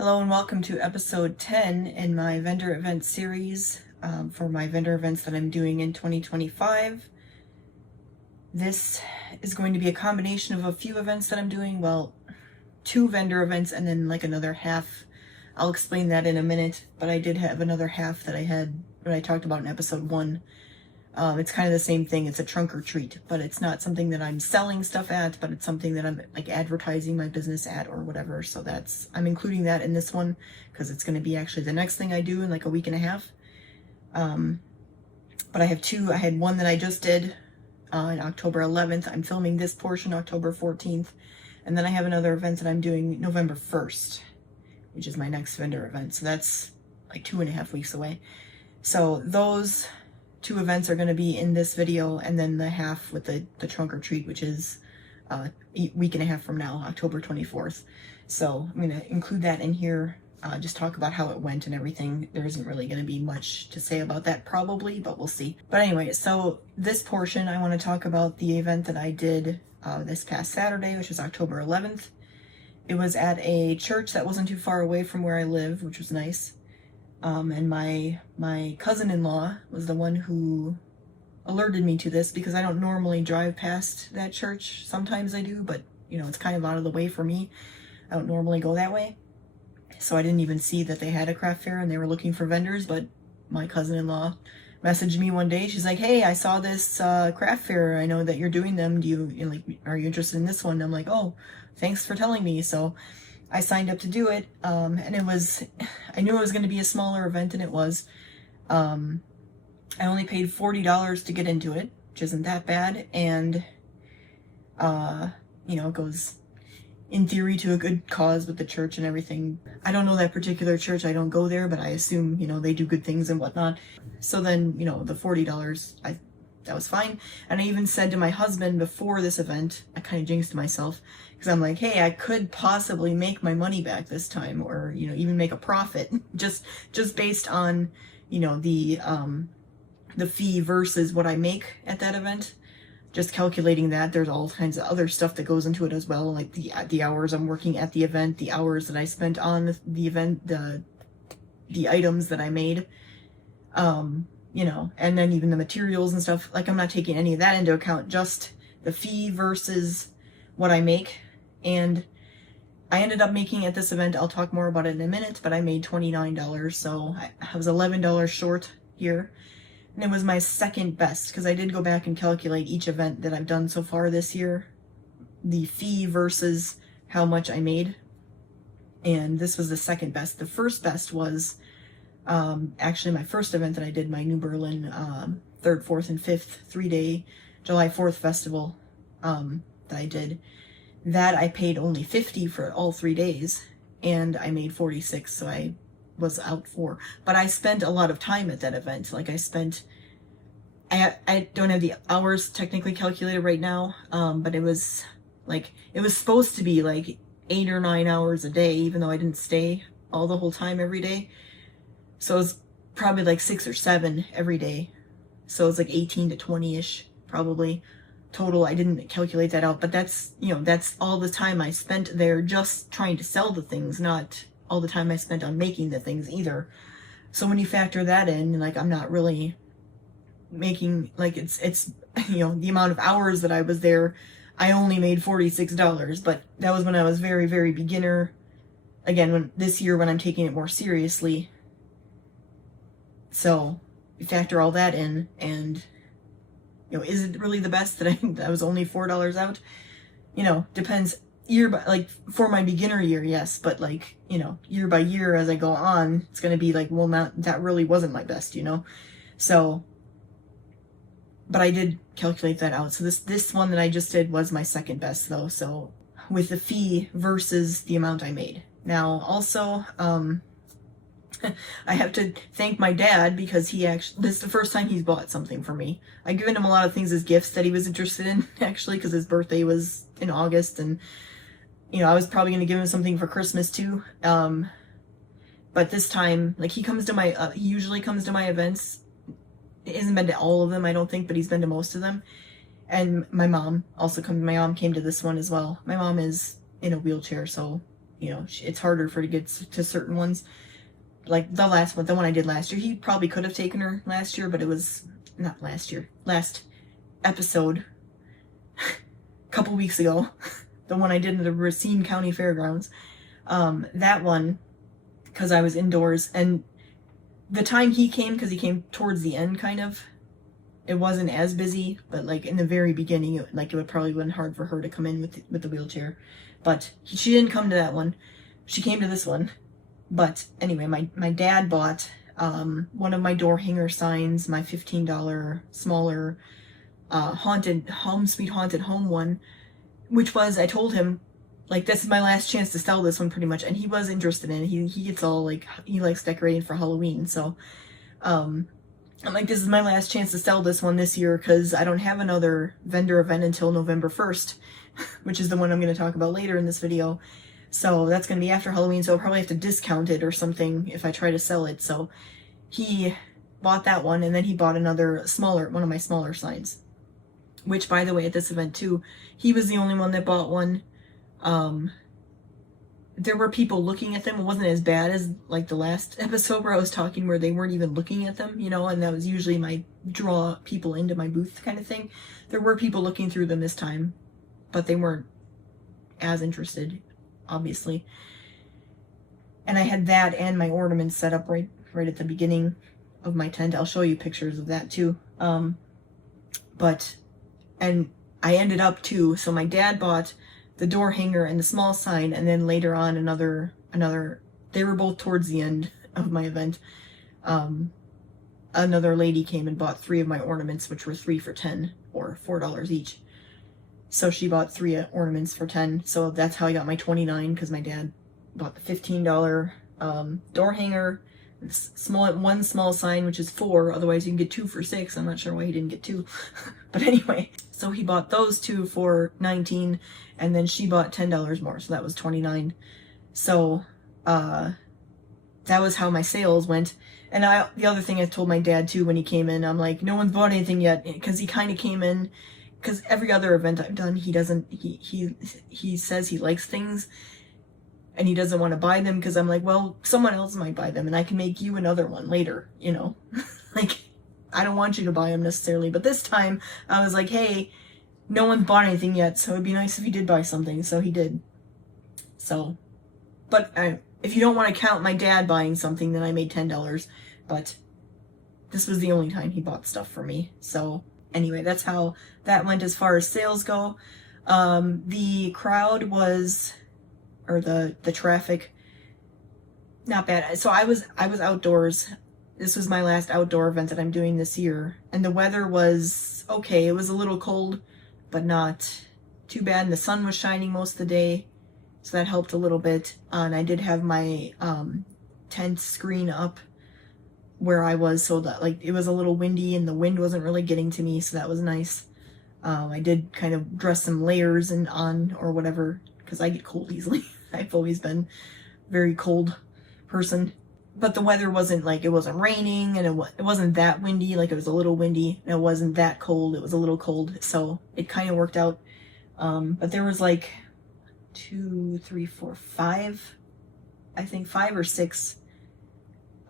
Hello and welcome to episode 10 in my vendor event series for my vendor events that I'm doing in 2025. This is going to be a combination of a few events that I'm doing, well, 2 vendor events and then like another half. I'll explain that in a minute, but I did have another half that I talked about in episode 1. It's kind of the same thing. It's a trunk or treat, but it's not something that I'm selling stuff at, but it's something that I'm like advertising my business at or whatever. So I'm including that in this one because it's going to be actually the next thing I do in like a week and a half. But I have 2. I had one that I just did on October 11th. I'm filming this portion October 14th. And then I have another event that I'm doing November 1st, which is my next vendor event. So that's like 2.5 weeks away. So those 2 events are going to be in this video, and then the half with the trunk or treat, which is a week and a half from now, October 24th. So I'm going to include that in here, just talk about how it went and everything. There isn't really going to be much to say about that probably, but we'll see. But anyway, so this portion I want to talk about the event that I did this past Saturday, which was October 11th. It was at a church that wasn't too far away from where I live, which was nice. And my cousin-in-law was the one who alerted me to this because I don't normally drive past that church. Sometimes I do, but it's kind of out of the way for me. I don't normally go that way. So I didn't even see that they had a craft fair and they were looking for vendors, but my cousin-in-law messaged me one day. She's like, "Hey, I saw this craft fair. I know that you're doing them. Are you interested in this one?" And I'm like, "Oh, thanks for telling me." So I signed up to do it, and I knew it was going to be a smaller event, and it was. I only paid $40 to get into it, which isn't that bad, and, it goes, in theory, to a good cause with the church and everything. I don't know that particular church, I don't go there, but I assume, they do good things and whatnot. So then, the $40, that was fine. And I even said to my husband before this event, I kind of jinxed myself, because I'm like, hey, I could possibly make my money back this time, or, even make a profit, just based on, the fee versus what I make at that event. Just calculating that, there's all kinds of other stuff that goes into it as well, like the hours I'm working at the event, the hours that I spent on the event, the items that I made, and then even the materials and stuff. Like, I'm not taking any of that into account, just the fee versus what I make. And I ended up making at this event, I'll talk more about it in a minute, but I made $29, so I was $11 short here. And it was my second best, because I did go back and calculate each event that I've done so far this year, the fee versus how much I made. And this was the second best. The first best was actually my first event that I did, my New Berlin 3rd, 4th, and 5th 3-day July 4th festival that I did. That I paid only $50 for all 3 days, and I made $46, so I was out $4. But I spent a lot of time at that event. Like, I don't have the hours technically calculated right now, but it was supposed to be like 8 or 9 hours a day, even though I didn't stay all the whole time every day. So it was probably like 6 or 7 every day. So it's like 18 to 20-ish probably total. I didn't calculate that out, but that's all the time I spent there just trying to sell the things, not all the time I spent on making the things either. So when you factor that in, like, I'm not really making, like, it's the amount of hours that I was there, I only made $46, but that was when I was very, very beginner. Again, this year when I'm taking it more seriously. So you factor all that in, and is it really the best that I was only $4 out? Depends year by, like, for my beginner year, yes, but like, year by year as I go on, it's going to be like, well, that really wasn't my best, So, but I did calculate that out. So this one that I just did was my second best though. So with the fee versus the amount I made. Now, also, I have to thank my dad, because this is the first time he's bought something for me. I've given him a lot of things as gifts that he was interested in, actually, because his birthday was in August, and, I was probably going to give him something for Christmas too. But this time, like, he usually comes to my events. He hasn't been to all of them, I don't think, but he's been to most of them. And my mom came to this one as well. My mom is in a wheelchair, so you know, it's harder for her to get to certain ones. Like the last one, the one I did last year, he probably could have taken her last year, but it was not last year, last episode, a couple weeks ago, the one I did at the Racine County Fairgrounds. That one, because I was indoors, and the time he came, because he came towards the end, kind of, it wasn't as busy, but like in the very beginning, it would probably been hard for her to come in with the wheelchair. But she didn't come to that one. She came to this one. But anyway, my dad bought one of my door hanger signs, my $15 smaller haunted home, sweet haunted home one, which was, I told him, like, this is my last chance to sell this one pretty much, and he was interested in it. He gets all like, he likes decorating for Halloween, so I'm like, this is my last chance to sell this one this year because I don't have another vendor event until November 1st, which is the one I'm going to talk about later in this video. So that's going to be after Halloween, so I'll probably have to discount it or something if I try to sell it. So he bought that one, and then he bought another one of my smaller signs, which, by the way, at this event too, he was the only one that bought one. There were people looking at them. It wasn't as bad as like the last episode where I was talking where they weren't even looking at them, you know, and that was usually my draw people into my booth kind of thing. There were people looking through them this time, but they weren't as interested, obviously. And I had that and my ornaments set up right at the beginning of my tent. I'll show you pictures of that too. And I ended up too, so my dad bought the door hanger and the small sign, and then later on another, they were both towards the end of my event. Another lady came and bought 3 of my ornaments, which were 3 for $10 or $4 each. So she bought 3 ornaments for $10. So that's how I got my $29, because my dad bought the $15 door hanger, one small sign, which is $4. Otherwise you can get 2 for $6. I'm not sure why he didn't get 2. But anyway, so he bought those 2 for $19, and then she bought $10 more, so that was $29. So that was how my sales went. And the other thing I told my dad too when he came in, I'm like, no one's bought anything yet, because he kind of came in, because every other event I've done, he says he likes things and he doesn't want to buy them, because I'm like, well, someone else might buy them and I can make you another one later, you know. Like, I don't want you to buy them necessarily, but this time I was like, hey, no one's bought anything yet, so it'd be nice if he did buy something. So he did. So, but if you don't want to count my dad buying something, then I made $10, but this was the only time he bought stuff for me. So anyway, that's how that went as far as sales go. The crowd was, or the traffic, not bad. So I was outdoors. This was my last outdoor event that I'm doing this year, and the weather was okay. It was a little cold, but not too bad, and the sun was shining most of the day, so that helped a little bit. And I did have my tent screen up where I was, so that, like, it was a little windy and the wind wasn't really getting to me, so that was nice. I did kind of dress some layers on or whatever, because I get cold easily. I've always been a very cold person. But the weather wasn't, like, it wasn't raining, and it wasn't that windy. Like, it was a little windy, and it wasn't that cold. It was a little cold, so it kind of worked out. But there was like 2, 3, 4, 5, I think 5 or 6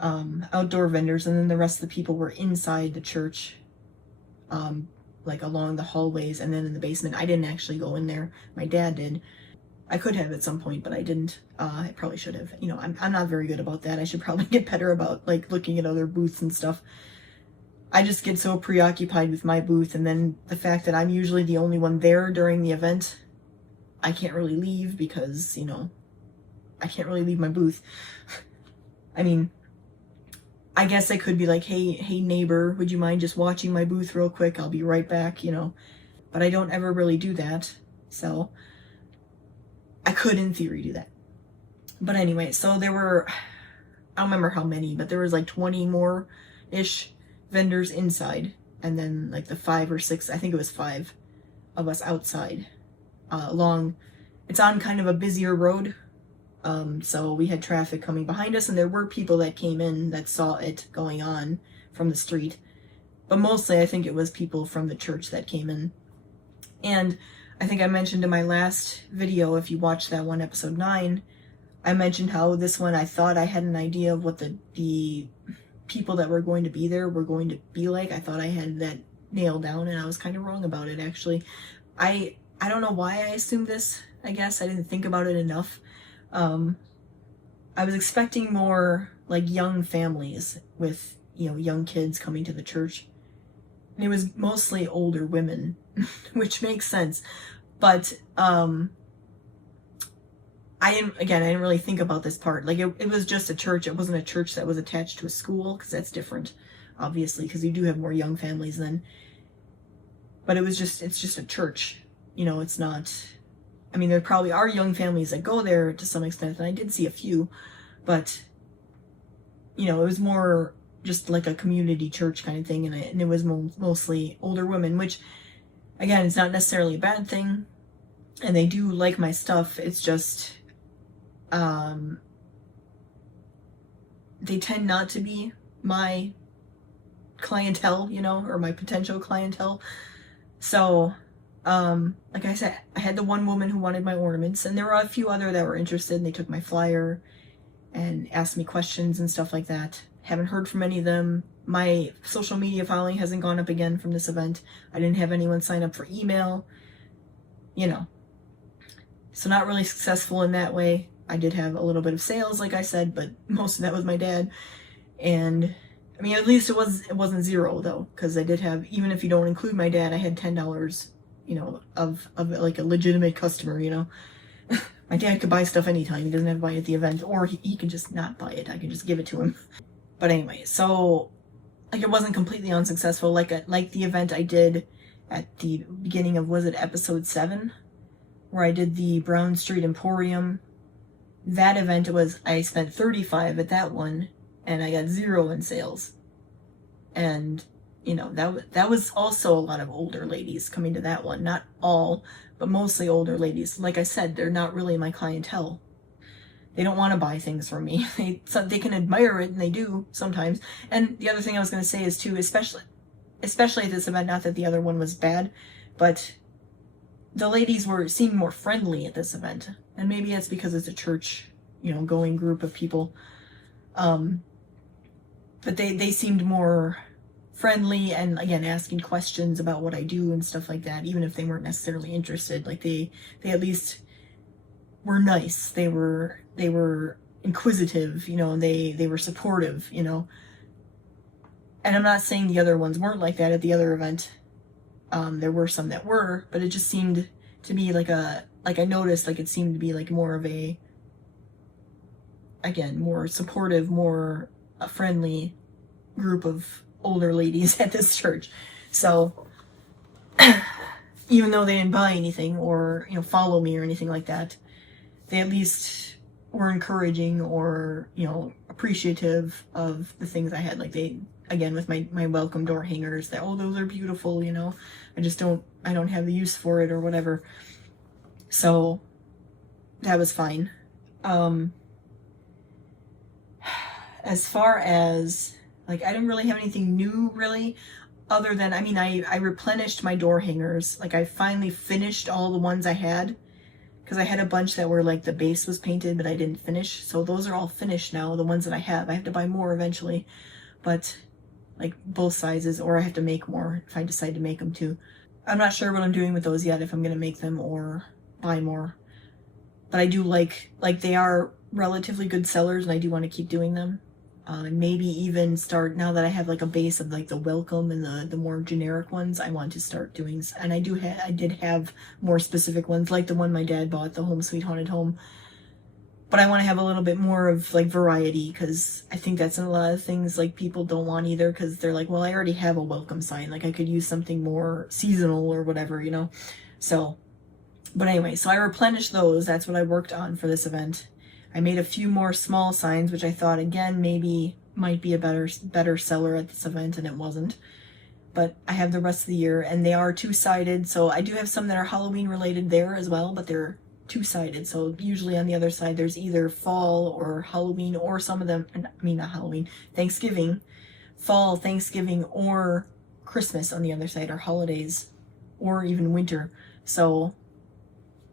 outdoor vendors, and then the rest of the people were inside the church, like along the hallways and then in the basement. I didn't actually go in there. My dad did. I could have at some point, but I didn't. I probably should have. You know, I'm not very good about that. I should probably get better about, like, looking at other booths and stuff. I just get so preoccupied with my booth, and then the fact that I'm usually the only one there during the event, I can't really leave because, you know, I can't really leave my booth. I mean, I guess I could be like, hey neighbor, would you mind just watching my booth real quick? I'll be right back, you know. But I don't ever really do that, so I could, in theory, do that. But anyway, so there were, I don't remember how many, but there was like 20 more-ish vendors inside, and then like the 5 or 6, I think it was 5 of us outside, it's on kind of a busier road, so we had traffic coming behind us, and there were people that came in that saw it going on from the street, but mostly I think it was people from the church that came in. And I think I mentioned in my last video, if you watched that one, episode 9, I mentioned how this one, I thought I had an idea of what the people that were going to be there were going to be like. I thought I had that nailed down, and I was kind of wrong about it, actually. I don't know why I assumed this. I guess I didn't think about it enough. I was expecting more like young families with, young kids coming to the church. And it was mostly older women, which makes sense. But I didn't really think about this part. Like it was just a church. It wasn't a church that was attached to a school, because that's different, obviously, because you do have more young families then. But it's just a church. It's not, I mean, there probably are young families that go there to some extent, and I did see a few, but, it was more just like a community church kind of thing, and it was mostly older women, which, again, it's not necessarily a bad thing, and they do like my stuff. It's just, they tend not to be my clientele, or my potential clientele. So, like I said, I had the one woman who wanted my ornaments, and there were a few other that were interested, and they took my flyer and asked me questions and stuff like that. Haven't heard from any of them. My social media following hasn't gone up again from this event. I didn't have anyone sign up for email, so not really successful in that way. I did have a little bit of sales, like I said, but most of that was my dad. And I mean, at least it wasn't zero though, because I did have, even if you don't include my dad, I had $10, of like a legitimate customer. My dad could buy stuff anytime. He doesn't have to buy it at the event, or he can just not buy it. I can just give it to him. But anyway, so like it wasn't completely unsuccessful. Like the event I did at the beginning of, was it episode 7, where I did the Brown Street Emporium. That event, I spent $35 at that one, and I got 0 in sales. And that was also a lot of older ladies coming to that one. Not all, but mostly older ladies. Like I said, they're not really my clientele. They don't want to buy things from me. They can admire it, and they do sometimes. And the other thing I was going to say is too, especially at this event, not that the other one was bad, but the ladies seemed more friendly at this event. And maybe that's because it's a church, going group of people. But they seemed more friendly, and again, asking questions about what I do and stuff like that, even if they weren't necessarily interested. Like they at least were nice. They were inquisitive, and they were supportive, And I'm not saying the other ones weren't like that at the other event. There were some that were, but it just seemed to be like I noticed, like it seemed to be like more of a, again, more supportive, more a friendly group of older ladies at this church. So even though they didn't buy anything or follow me or anything like that, they at least were encouraging or appreciative of the things I had. Like they, again, with my welcome door hangers, that, oh, those are beautiful, I don't have the use for it or whatever. So that was fine. As far as, like, I didn't really have anything new, really, other than, I mean, I replenished my door hangers. Like, I finally finished all the ones I had, because I had a bunch that were, like, the base was painted, but I didn't finish. So those are all finished now, the ones that I have. I have to buy more eventually, but, like, both sizes, or I have to make more if I decide to make them, too. I'm not sure what I'm doing with those yet, if I'm going to make them or buy more. But I do like they are relatively good sellers, and I do want to keep doing them. And maybe even start, now that I have like a base of like the welcome and the more generic ones, I want to start doing, and I did have more specific ones, like the one my dad bought, the Home Sweet Haunted Home. But I want to have a little bit more of like variety, because I think that's a lot of things like people don't want either, because they're like, well, I already have a welcome sign, like I could use something more seasonal or whatever, So, but anyway, so I replenished those. That's what I worked on for this event. I made a few more small signs, which I thought, again, maybe might be a better seller at this event, and it wasn't. But I have the rest of the year, and they are 2-sided, so I do have some that are Halloween related there as well, but they're 2-sided, so usually on the other side there's either fall or Halloween, or some of them, not Halloween, Thanksgiving, fall, Thanksgiving, or Christmas on the other side, or holidays, or even winter. So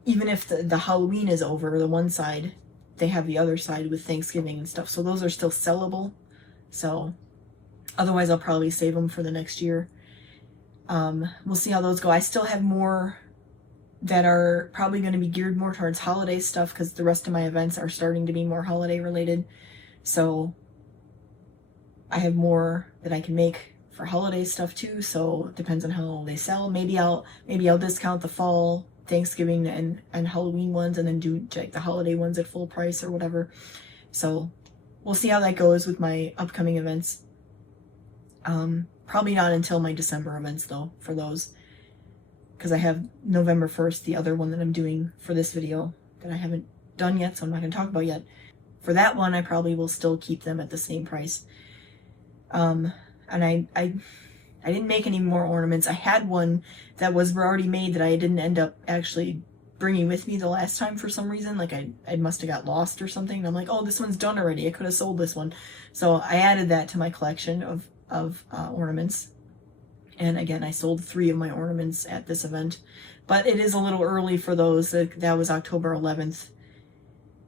even if the Halloween is over, the one side, they have the other side with Thanksgiving and stuff. So those are still sellable. So otherwise I'll probably save them for the next year. We'll see how those go. I still have more that are probably going to be geared more towards holiday stuff because the rest of my events are starting to be more holiday related. So I have more that I can make for holiday stuff too. So it depends on how they sell. Maybe I'll discount the fall, Thanksgiving, and Halloween ones, and then do like the holiday ones at full price or whatever. So we'll see how that goes with my upcoming events. Probably not until my December events though for those, because I have November 1st, the other one that I'm doing for this video that I haven't done yet, so I'm not going to talk about yet. For that one, I probably will still keep them at the same price. And I didn't make any more ornaments. I had one that was already made that I didn't end up actually bringing with me the last time for some reason. Like I must have got lost or something. And I'm like, oh, this one's done already. I could have sold this one. So I added that to my collection of ornaments. And again, I sold 3 of my ornaments at this event, but it is a little early for those. That was October 11th.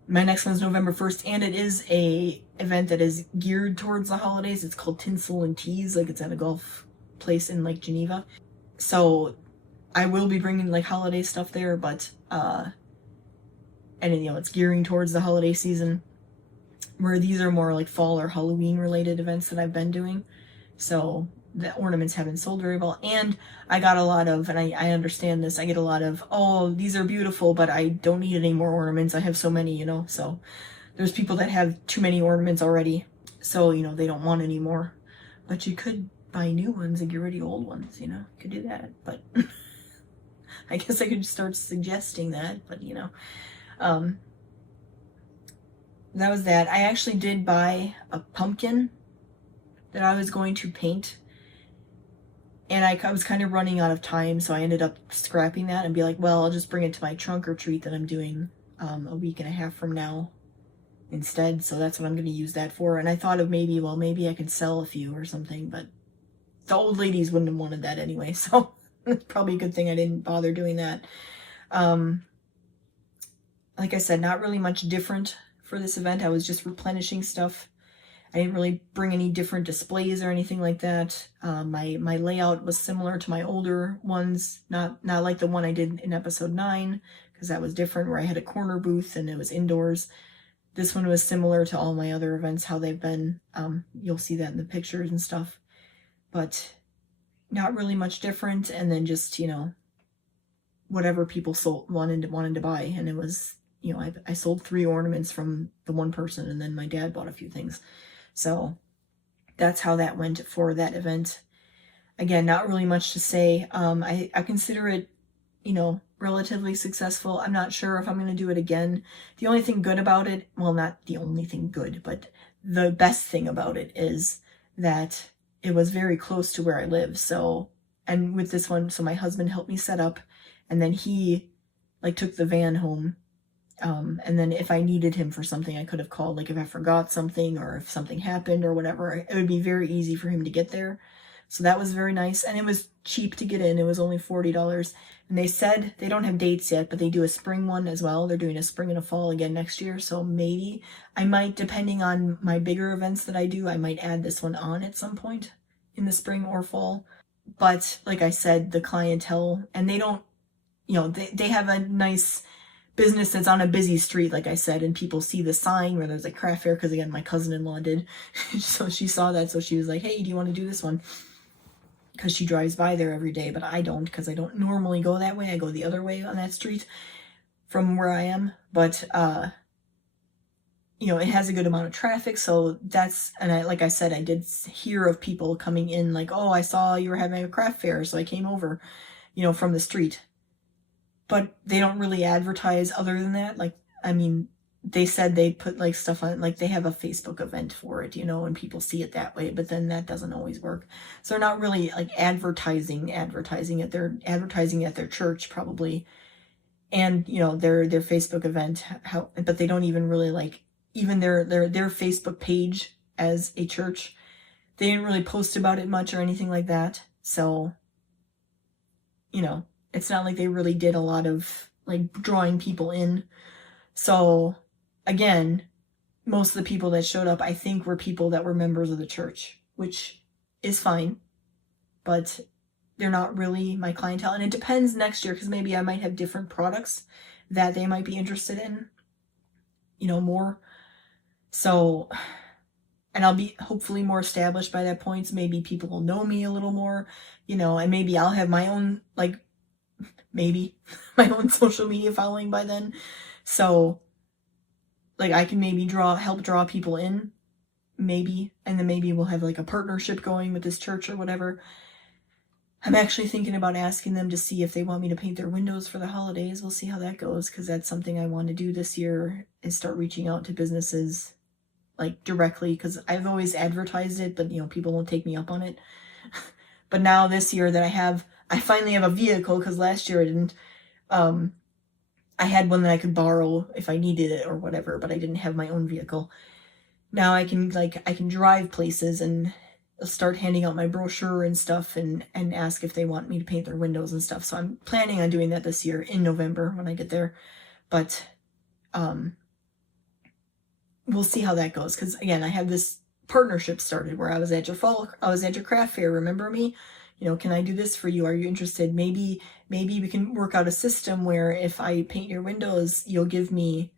My next one's November 1st, and it is a event that is geared towards the holidays. It's called Tinsel and Teas, like it's at a golf place in Lake Geneva. So I will be bringing like holiday stuff there, but and it's gearing towards the holiday season, where these are more like fall or Halloween related events that I've been doing. So the ornaments haven't sold very well, and I got a lot of, and I understand this, I get a lot of, oh, these are beautiful, but I don't need any more ornaments. I have so many, so there's people that have too many ornaments already, so they don't want any more. But you could buy new ones and get rid of old ones, you could do that. But I guess I could start suggesting that, but that was that. I actually did buy a pumpkin that I was going to paint, and I was kind of running out of time, so I ended up scrapping that and be like, well, I'll just bring it to my trunk or treat that I'm doing a week and a half from now instead. So that's what I'm going to use that for. And I thought of maybe I could sell a few or something, but the old ladies wouldn't have wanted that anyway, so it's probably a good thing I didn't bother doing that. Like I said, not really much different for this event. I was just replenishing stuff. I didn't really bring any different displays or anything like that. My layout was similar to my older ones, not like the one I did in episode 9, because that was different, where I had a corner booth and it was indoors. This one was similar to all my other events, how they've been. You'll see that in the pictures and stuff, but not really much different. And then just, whatever people wanted to buy. And it was, I sold 3 ornaments from the one person, and then my dad bought a few things. So that's how that went for that event. Again, not really much to say. I consider it, relatively successful. I'm not sure if I'm going to do it again. The only thing good about it, well, not the only thing good, but the best thing about it is that it was very close to where I live. So, and with this one, so my husband helped me set up, and then he took the van home. And then if I needed him for something, I could have called, like if I forgot something or if something happened or whatever, it would be very easy for him to get there. So that was very nice. And it was cheap to get in. It was only $40. And they said they don't have dates yet, but they do a spring one as well. They're doing a spring and a fall again next year. So maybe I might, depending on my bigger events that I do, I might add this one on at some point in the spring or fall. But like I said, the clientele, and they don't, they have a nice business that's on a busy street, like I said, and people see the sign where there's a craft fair, because again, my cousin-in-law did. So she saw that, so she was like, hey, do you want to do this one? Because she drives by there every day, but I don't, because I don't normally go that way. I go the other way on that street from where I am. But it has a good amount of traffic, so that's, and like I said, I did hear of people coming in like, oh, I saw you were having a craft fair, so I came over, from the street. But they don't really advertise other than that. They said they put stuff on, they have a Facebook event for it, and people see it that way, but then that doesn't always work. So they're not really advertising it. They're advertising at their church probably. And, their Facebook event, but they don't even really even their Facebook page as a church. They didn't really post about it much or anything like that. So, it's not like they really did a lot of drawing people in. So again, most of the people that showed up, I think, were people that were members of the church, which is fine, but they're not really my clientele. And it depends next year, because maybe I might have different products that they might be interested in, more. So, and I'll be hopefully more established by that point. So maybe people will know me a little more, and maybe I'll have my own, maybe my own social media following by then. So, I can maybe help draw people in, maybe, and then maybe we'll have a partnership going with this church or whatever. I'm actually thinking about asking them to see if they want me to paint their windows for the holidays. We'll see how that goes, because that's something I want to do this year, is start reaching out to businesses directly, because I've always advertised it, but people won't take me up on it. But now this year that I finally have a vehicle, because last year I didn't. I had one that I could borrow if I needed it or whatever, but I didn't have my own vehicle. Now I can drive places and start handing out my brochure and stuff, and ask if they want me to paint their windows and stuff. So I'm planning on doing that this year in November when I get there. But we'll see how that goes, because again, I have this partnership started where I was at your craft fair. Remember me? Can I do this for you? Are you interested? Maybe we can work out a system where if I paint your windows, you'll give me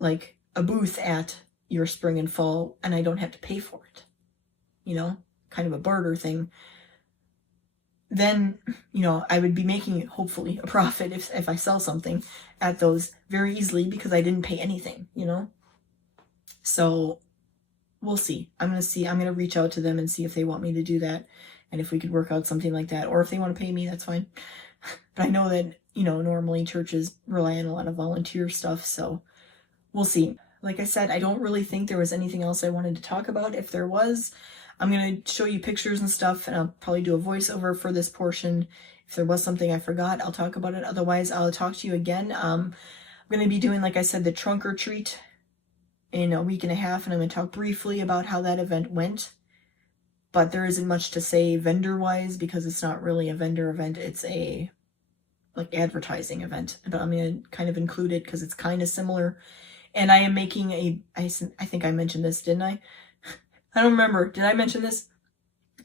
a booth at your spring and fall, and I don't have to pay for it. Kind of a barter thing. Then, I would be making hopefully a profit if I sell something at those very easily, because I didn't pay anything, So we'll see. I'm going to reach out to them and see if they want me to do that, and if we could work out something like that, or if they want to pay me, that's fine. But I know that, normally churches rely on a lot of volunteer stuff, so we'll see. Like I said, I don't really think there was anything else I wanted to talk about. If there was, I'm going to show you pictures and stuff, and I'll probably do a voiceover for this portion. If there was something I forgot, I'll talk about it. Otherwise, I'll talk to you again. I'm going to be doing, like I said, the trunk or treat in a week and a half, and I'm going to talk briefly about how that event went. But there isn't much to say vendor-wise, because it's not really a vendor event. It's a advertising event. But I'm going to kind of include it because it's kind of similar. And I am making I think I mentioned this, didn't I? I don't remember. Did I mention this?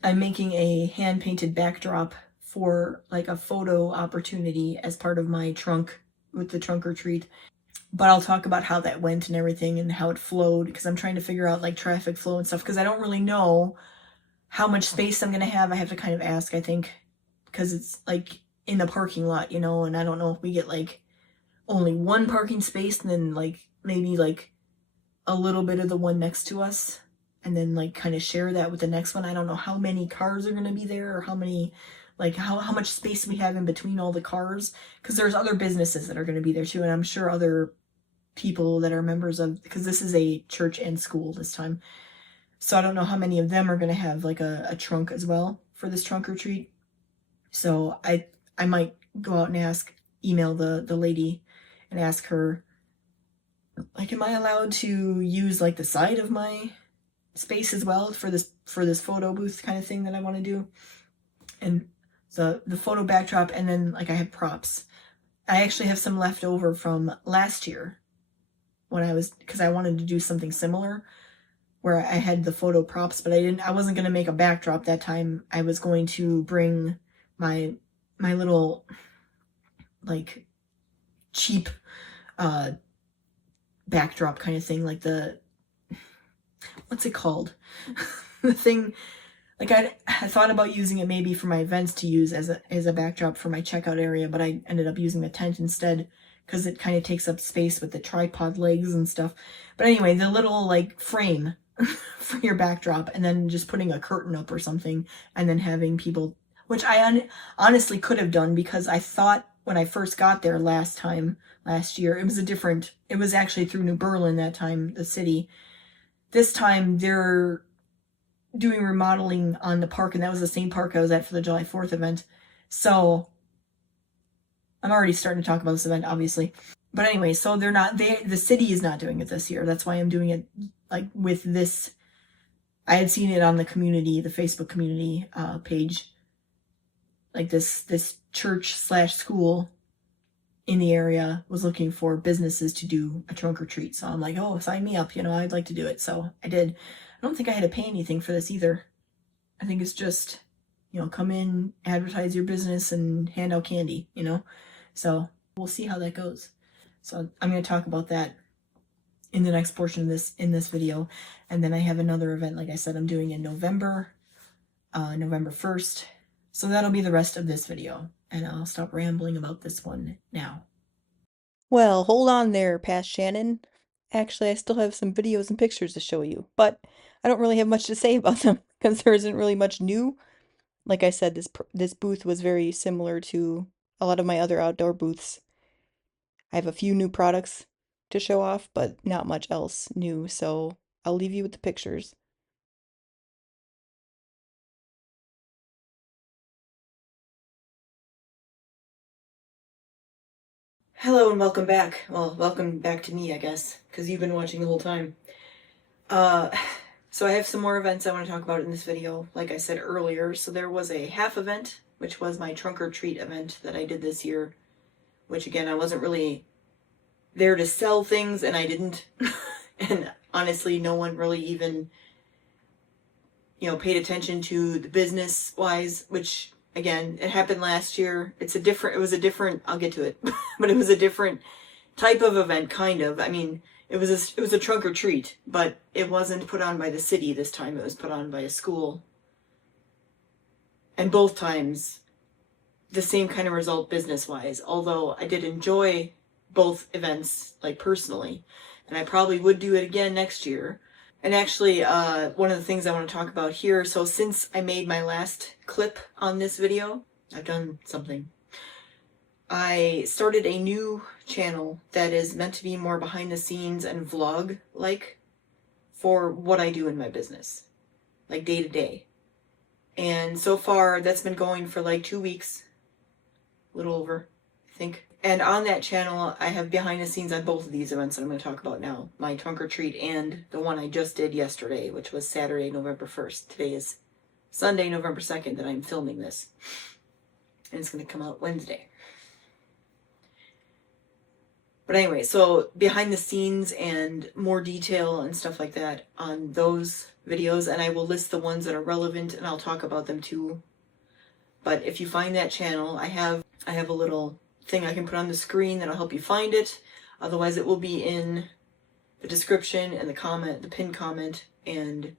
I'm making a hand-painted backdrop for a photo opportunity as part of my trunk with the trunk or treat. But I'll talk about how that went and everything, and how it flowed, because I'm trying to figure out traffic flow and stuff, because I don't really know how much space I'm going to have. I have to kind of ask, I think, because it's in the parking lot, and I don't know if we get only one parking space, and then maybe a little bit of the one next to us, and then kind of share that with the next one. I don't know how many cars are going to be there, or how many, how much space we have in between all the cars, because there's other businesses that are going to be there too, and I'm sure other people that are members of, because this is a church and school this time. So I don't know how many of them are going to have a trunk as well for this trunk or treat. So I might go out and email the lady and ask her, am I allowed to use the side of my space as well for this photo booth kind of thing that I want to do? And the photo backdrop, and then I have props. I actually have some left over from last year because I wanted to do something similar where I had the photo props, but I wasn't going to make a backdrop that time. I was going to bring my little cheap backdrop kind of thing, what's it called? The thing, I thought about using it maybe for my events to use as a backdrop for my checkout area, but I ended up using the tent instead, because it kind of takes up space with the tripod legs and stuff. But anyway, the little frame for your backdrop, and then just putting a curtain up or something, and then having people, which I honestly could have done, because I thought when I first got there last year, it was actually through New Berlin that time, the city. This time they're doing remodeling on the park, and that was the same park I was at for the July 4th event. So I'm already starting to talk about this event, obviously. But anyway, so the city is not doing it this year. That's why I'm doing it with this. I had seen it on the Facebook community page, this church/school in the area was looking for businesses to do a trunk or treat. So I'm like, oh, sign me up, I'd like to do it. So I did. I don't think I had to pay anything for this either. I think it's just, come in, advertise your business, and hand out candy, So we'll see how that goes. So I'm going to talk about that in the next portion of this video. And then I have another event, like I said, I'm doing in November, November 1st. So that'll be the rest of this video. And I'll stop rambling about this one now. Well, hold on there, Past Shannon. Actually, I still have some videos and pictures to show you, but I don't really have much to say about them because there isn't really much new. Like I said, this booth was very similar to a lot of my other outdoor booths. I have a few new products to show off, but not much else new, so I'll leave you with the pictures. Hello and welcome back. Well, welcome back to me, I guess, because you've been watching the whole time. So I have some more events I want to talk about in this video, like I said earlier. So there was a half event, which was my trunk or treat event that I did this year, which again, I wasn't really there to sell things, and I didn't. And honestly, no one really even, paid attention to the business wise, which again, it happened last year. It was a different, I'll get to it, but it was a different type of event, kind of. I mean, it was a trunk or treat, but it wasn't put on by the city this time. It was put on by a school. And both times, the same kind of result business-wise, although I did enjoy both events, like personally, and I probably would do it again next year. And actually, one of the things I want to talk about here, so since I made my last clip on this video, I've done something. I started a new channel that is meant to be more behind the scenes and vlog-like for what I do in my business, like day to day. And so far, that's been going for like 2 weeks, a little over, I think. And on that channel, I have behind the scenes on both of these events that I'm going to talk about now. My trunk or treat and the one I just did yesterday, which was Saturday, November 1st. Today is Sunday, November 2nd that I'm filming this. And it's going to come out Wednesday. But anyway, so behind the scenes and more detail and stuff like that on those videos, and I will list the ones that are relevant and I'll talk about them too. But if you find that channel, I have a little thing I can put on the screen that'll help you find it. Otherwise, it will be in the description and the pinned comment, and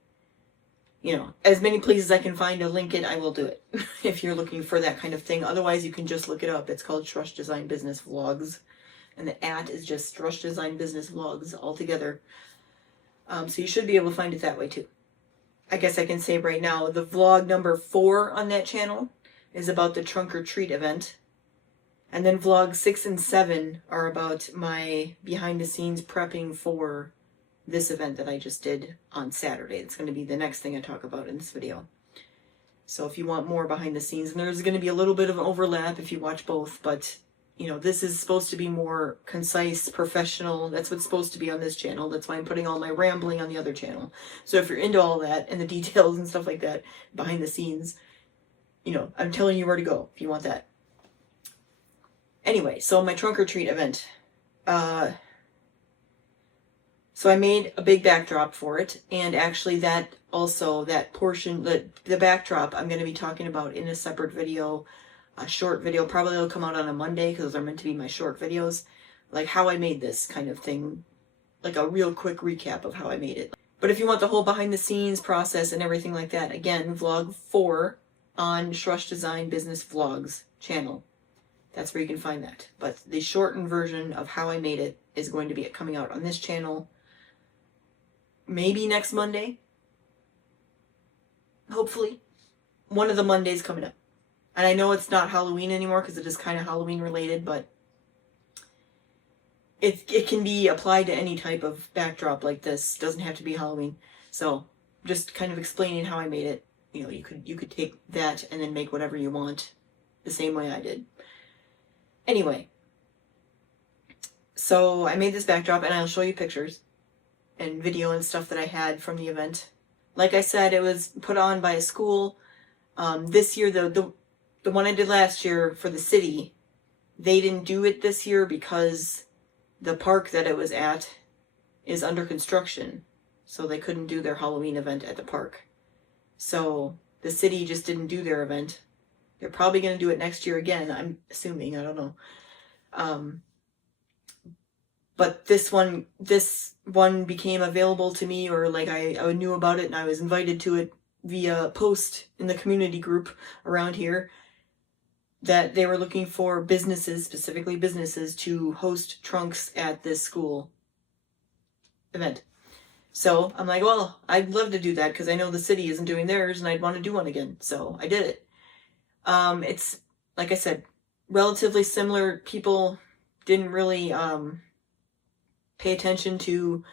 as many places I can find to link it, I will do it if you're looking for that kind of thing. Otherwise, you can just look it up. It's called Shrush Design Business Vlogs, and the @ is just Shrush Design Business Vlogs all together. So you should be able to find it that way too. I guess I can say right now, the vlog number 4 on that channel is about the trunk or treat event. And then vlogs 6 and 7 are about my behind the scenes prepping for this event that I just did on Saturday. It's going to be the next thing I talk about in this video. So if you want more behind the scenes, and there's going to be a little bit of an overlap if you watch both, but this is supposed to be more concise, professional. That's what's supposed to be on this channel. That's why I'm putting all my rambling on the other channel. So if you're into all that and the details and stuff like that behind the scenes, I'm telling you where to go if you want that. Anyway, so my trunk or treat event. So I made a big backdrop for it, and actually that portion, the backdrop, I'm going to be talking about in a separate video, a short video. Probably it'll come out on a Monday because those are meant to be my short videos, like how I made this kind of thing, like a real quick recap of how I made it. But if you want the whole behind the scenes process and everything like that, again, vlog 4 on Shrush Design Business Vlogs channel. That's where you can find that. But the shortened version of how I made it is going to be coming out on this channel maybe next Monday. Hopefully. One of the Mondays coming up. And I know it's not Halloween anymore because it is kind of Halloween related, but it can be applied to any type of backdrop like this. It doesn't have to be Halloween. So just kind of explaining how I made it. You could take that and then make whatever you want the same way I did. Anyway, so I made this backdrop, and I'll show you pictures and video and stuff that I had from the event. Like I said, it was put on by a school. This year, the one I did last year for the city, they didn't do it this year because the park that it was at is under construction, so they couldn't do their Halloween event at the park. So the city just didn't do their event. They're probably going to do it next year again, I'm assuming. I don't know. But this one became available to me, or like I knew about it and I was invited to it via post in the community group around here, that they were looking for businesses, specifically businesses, to host trunks at this school event. So I'm like, well, I'd love to do that because I know the city isn't doing theirs and I'd want to do one again. So I did it. It's, like I said, relatively similar. People didn't really pay attention to.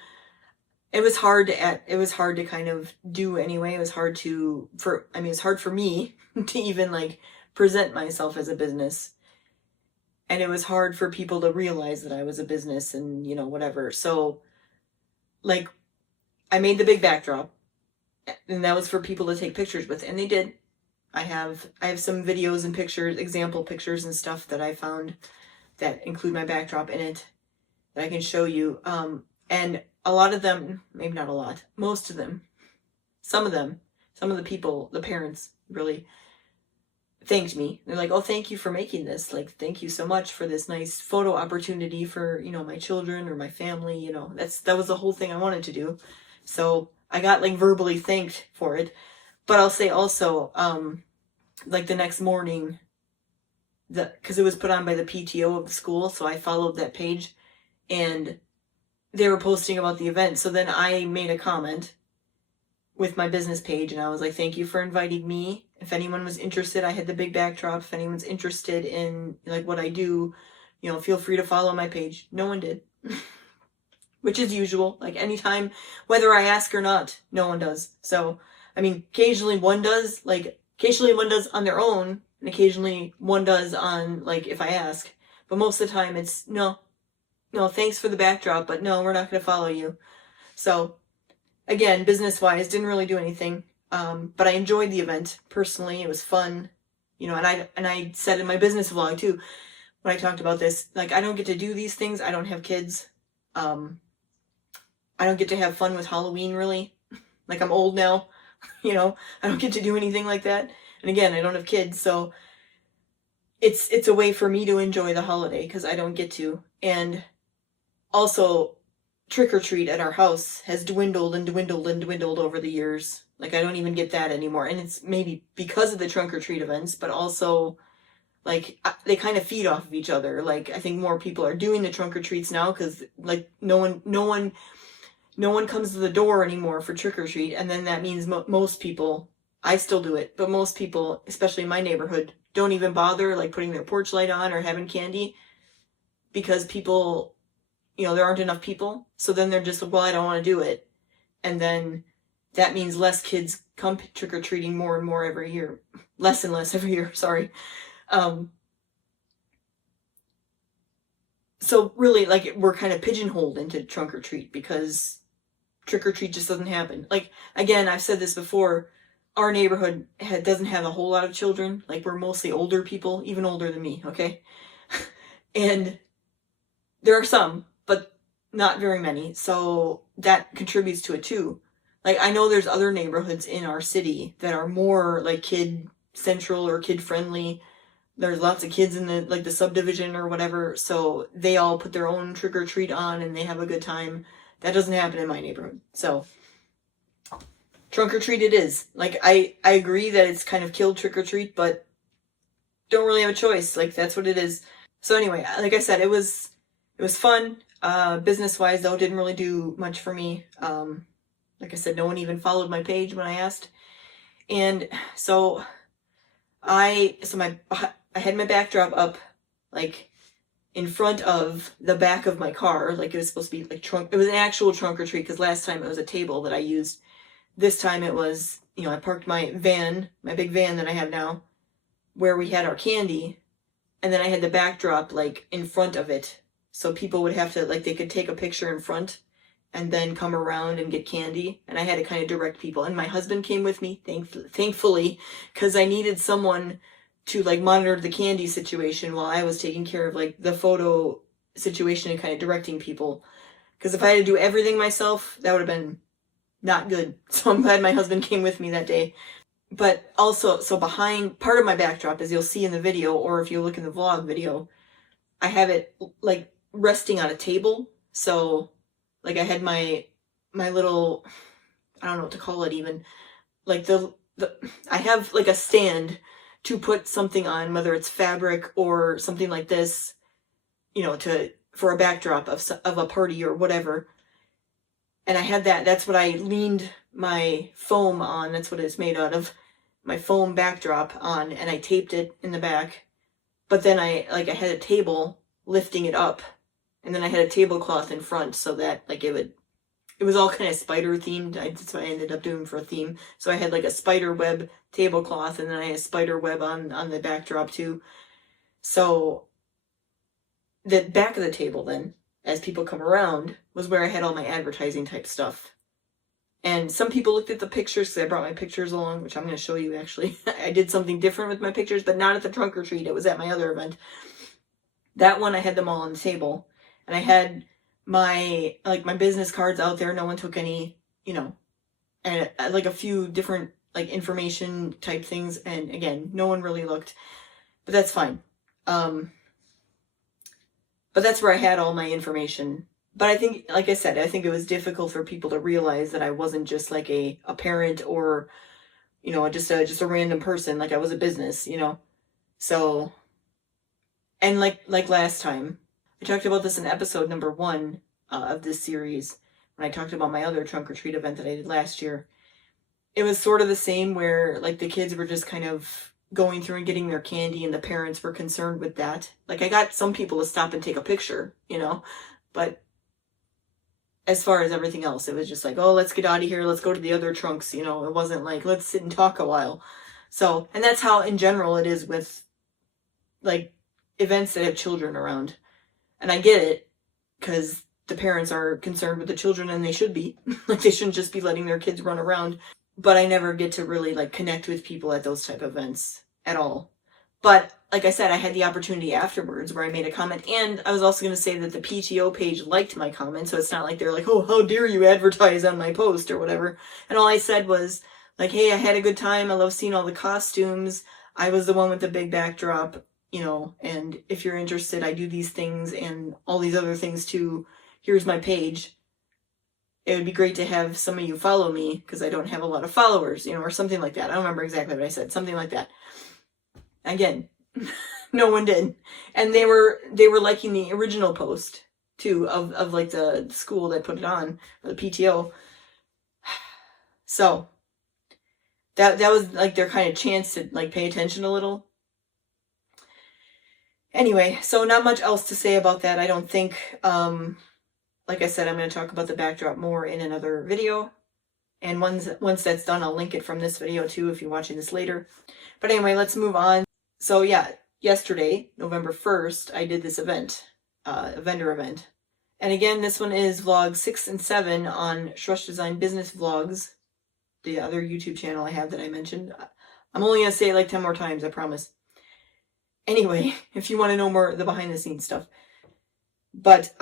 It was hard to kind of do anyway. It was hard for me to even like present myself as a business. And it was hard for people to realize that I was a business and, whatever. So like I made the big backdrop, and that was for people to take pictures with, and they did. I have some videos and pictures, example pictures and stuff that I found that include my backdrop in it that I can show you. And a lot of them, maybe not a lot, most of them, some of the people, the parents really thanked me. They're like, oh, thank you for making this. Like, thank you so much for this nice photo opportunity for, my children or my family. That was the whole thing I wanted to do. So I got like verbally thanked for it. But I'll say also, like the next morning, because it was put on by the PTO of the school, so I followed that page, and they were posting about the event. So then I made a comment with my business page, and I was like, thank you for inviting me. If anyone was interested, I had the big backdrop. If anyone's interested in like what I do, feel free to follow my page. No one did. Which is usual. Like anytime, whether I ask or not, no one does. So, occasionally one does on their own, and occasionally one does on, like, if I ask. But most of the time it's, no, thanks for the backdrop, but no, we're not going to follow you. So, again, business-wise, didn't really do anything. But I enjoyed the event, personally. It was fun. And I said in my business vlog, too, when I talked about this, like, I don't get to do these things. I don't have kids. I don't get to have fun with Halloween, really. Like, I'm old now, I don't get to do anything like that. And again, I don't have kids, so it's a way for me to enjoy the holiday because I don't get to. And also, trick-or-treat at our house has dwindled and dwindled and dwindled over the years. Like, I don't even get that anymore. And it's maybe because of the trunk-or-treat events, but also, like, they kind of feed off of each other. Like, I think more people are doing the trunk-or-treats now because, like, no one comes to the door anymore for trick-or-treat. And then that means most people, I still do it, but most people, especially in my neighborhood, don't even bother, like, putting their porch light on or having candy because people, there aren't enough people. So then they're just like, well, I don't want to do it. And then that means less kids come trick-or-treating more and more every year. Less and less every year, sorry. So really, like, we're kind of pigeonholed into trunk-or-treat because trick-or-treat just doesn't happen. Like, again, I've said this before, our neighborhood doesn't have a whole lot of children. Like, we're mostly older people, even older than me, okay? And there are some, but not very many. So that contributes to it too. Like, I know there's other neighborhoods in our city that are more like kid central or kid friendly. There's lots of kids in the subdivision or whatever. So they all put their own trick or treat on and they have a good time. That doesn't happen in my neighborhood. So trunk or treat it is. Like, I agree that it's kind of killed trick or treat, but don't really have a choice. Like, that's what it is. So anyway, like I said, it was fun. Business wise though, didn't really do much for me. Like I said, no one even followed my page when I asked. And so I had my backdrop up, like, in front of the back of my car. Like, it was supposed to be like trunk. It was an actual trunk or treat because last time it was a table that I used. This time it was, I parked my van, my big van that I have now, where we had our candy, and then I had the backdrop like in front of it, so people would have to, like, they could take a picture in front and then come around and get candy. And I had to kind of direct people. And my husband came with me, thankfully, because I needed someone to like monitor the candy situation while I was taking care of like the photo situation and kind of directing people. Because if I had to do everything myself, that would have been not good. So I'm glad my husband came with me that day. But also, so behind part of my backdrop, as you'll see in the video, or if you look in the vlog video, I have it like resting on a table. So like I had my little, I don't know what to call it even, like the I have like a stand to put something on, whether it's fabric or something like this, you know, for a backdrop of a party or whatever. And I had that's what I leaned my foam on. That's what it's made out of, my foam backdrop on, and I taped it in the back. But then I had a table lifting it up, and then I had a tablecloth in front so that like it was all kind of spider themed. That's what I ended up doing for a theme. So I had like a spider web tablecloth, and then I had a spider web on the backdrop too. So the back of the table then, as people come around, was where I had all my advertising type stuff. And some people looked at the pictures because I brought my pictures along, which I'm going to show you actually. I did something different with my pictures, but not at the trunk or treat. It was at my other event. That one, I had them all on the table. And I had my business cards out there. No one took any, you know, and like a few different like information type things. And again, no one really looked, but that's fine. But that's where I had all my information. But I think, like I said, I think it was difficult for people to realize that I wasn't just like a parent or, you know, just a random person. Like I was a business, you know. So, and like last time, I talked about this in episode number 1 of this series when I talked about my other trunk or treat event that I did last year. It was sort of the same where like the kids were just kind of going through and getting their candy, and the parents were concerned with that. Like I got some people to stop and take a picture, you know, but as far as everything else, it was just like, oh, let's get out of here, let's go to the other trunks, you know. It wasn't like, let's sit and talk a while. So, and that's how in general it is with like events that have children around. And I get it, because the parents are concerned with the children, and they should be. Like they shouldn't just be letting their kids run around. But I never get to really like connect with people at those type of events at all. But like I said, I had the opportunity afterwards where I made a comment, and I was also going to say that the PTO page liked my comment, so it's not like they're like, oh, how dare you advertise on my post or whatever. And all I said was like, hey, I had a good time. I love seeing all the costumes. I was the one with the big backdrop, you know, and if you're interested, I do these things and all these other things too. Here's my page. It would be great to have some of you follow me because I don't have a lot of followers, you know, or something like that. I don't remember exactly what I said. Something like that. Again, no one did. And they were liking the original post too of like the school that put it on, or the PTO. So that was like their kind of chance to like pay attention a little. Anyway, so not much else to say about that, I don't think. Like I said, I'm going to talk about the backdrop more in another video. And once that's done, I'll link it from this video too if you're watching this later. But anyway, let's move on. So yeah, yesterday, November 1st, I did this event, a vendor event. And again, this one is vlog 6 and 7 on Shrush Design Business Vlogs, the other YouTube channel I have that I mentioned. I'm only going to say it like 10 more times, I promise. Anyway, if you want to know more the behind the scenes stuff. But,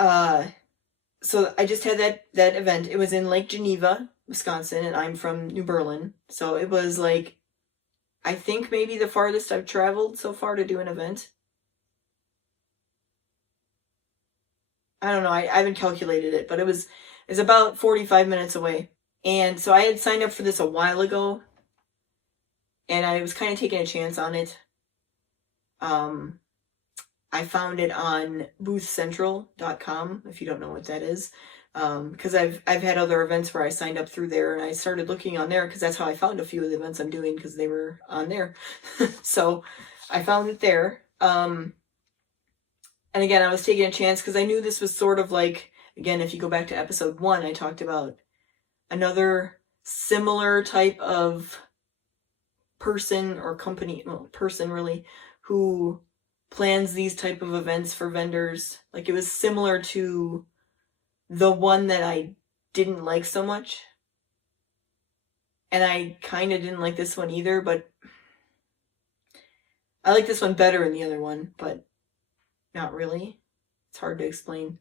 so I just had that event. It was in Lake Geneva, Wisconsin, and I'm from New Berlin. So it was like, I think maybe the farthest I've traveled so far to do an event. I don't know, I haven't calculated it, but it's about 45 minutes away. And so I had signed up for this a while ago, and I was kind of taking a chance on it. I found it on boothcentral.com, if you don't know what that is. Because I've had other events where I signed up through there, and I started looking on there because that's how I found a few of the events I'm doing, because they were on there. So I found it there. And again, I was taking a chance because I knew this was sort of like, again, if you go back to episode 1, I talked about another similar type of person or company, well, person really, who plans these type of events for vendors. Like it was similar to the one that I didn't like so much. And I kind of didn't like this one either, but I like this one better than the other one, but not really. It's hard to explain.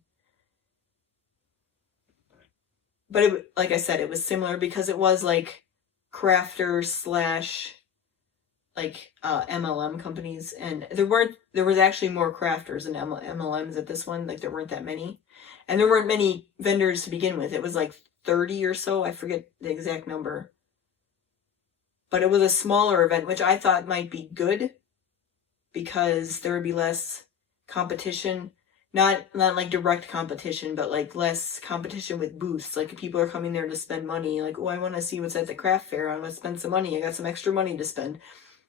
But it, like I said, it was similar because it was like crafter slash like MLM companies, and there was actually more crafters and MLMs at this one. Like there weren't that many, and there weren't many vendors to begin with. It was like 30 or so. I forget the exact number, but it was a smaller event, which I thought might be good because there would be less competition. Not like direct competition, but like less competition with booths. Like people are coming there to spend money. Like, oh, I want to see what's at the craft fair. I want to spend some money. I got some extra money to spend.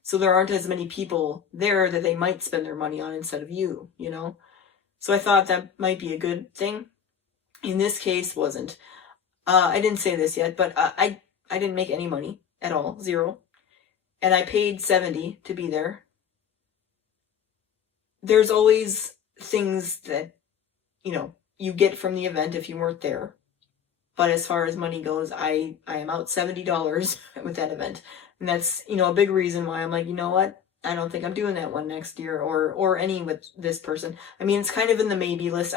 So there aren't as many people there that they might spend their money on instead of you, you know? So I thought that might be a good thing. In this case, wasn't. I didn't say this yet, but I didn't make any money at all, zero. And I paid $70 to be there. There's always things that, you know, you get from the event if you weren't there. But as far as money goes, I am out $70 with that event. And that's, you know, a big reason why I'm like, you know what? I don't think I'm doing that one next year or any with this person. I mean, it's kind of in the maybe list.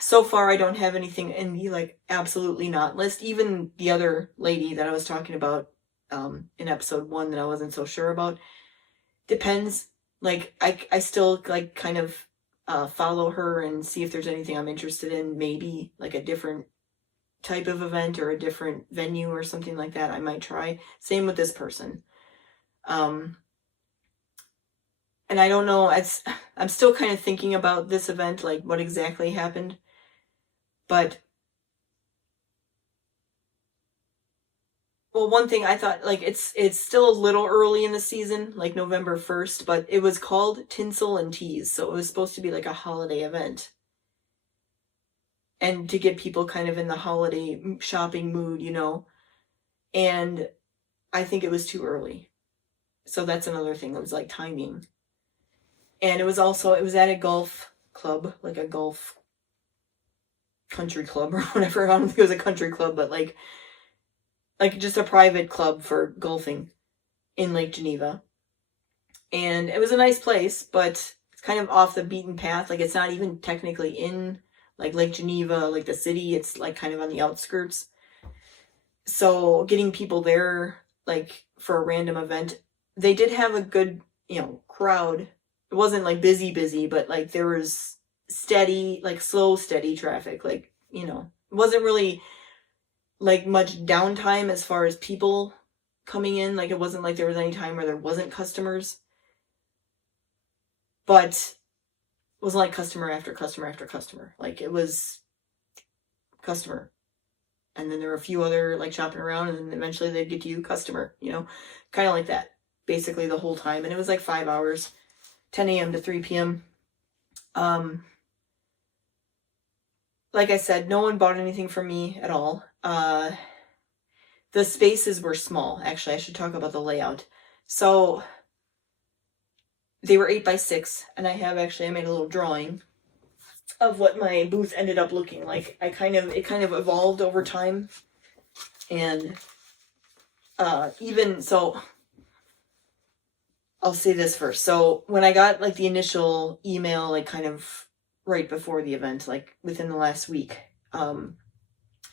So far I don't have anything in the like absolutely not list. Even the other lady that I was talking about in episode 1 that I wasn't so sure about. Depends. Like I still like kind of follow her and see if there's anything I'm interested in, maybe like a different type of event or a different venue or something like that I might try. Same with this person. And I don't know, I'm still kind of thinking about this event, like what exactly happened. But well, one thing I thought, like it's still a little early in the season, like November 1st, but it was called Tinsel and Teas, so it was supposed to be like a holiday event. And to get people kind of in the holiday shopping mood, you know. And I think it was too early. So that's another thing. It was like timing. And it was at a golf club, like a golf country club or whatever. I don't think it was a country club, but like just a private club for golfing in Lake Geneva. And it was a nice place, but it's kind of off the beaten path. Like it's not even technically in like Lake Geneva, like the city. It's like kind of on the outskirts. So getting people there, like for a random event, they did have a good, you know, crowd. It wasn't like busy, but like there was steady, like slow, steady traffic. Like, you know, it wasn't really like much downtime as far as people coming in. Like it wasn't like there was any time where there wasn't customers. But it wasn't like customer after customer after customer. Like it was customer. And then there were a few other like shopping around, and then eventually they'd get to you, customer, you know, kind of like that basically the whole time. And it was like 5 hours, 10 a.m. to 3 p.m. Like I said, no one bought anything from me at all. The spaces were small. Actually, I should talk about the layout. So they were 8x6, and I made a little drawing of what my booth ended up looking like. It kind of evolved over time. And even so, I'll say this first. So when I got like the initial email, like kind of right before the event, like within the last week,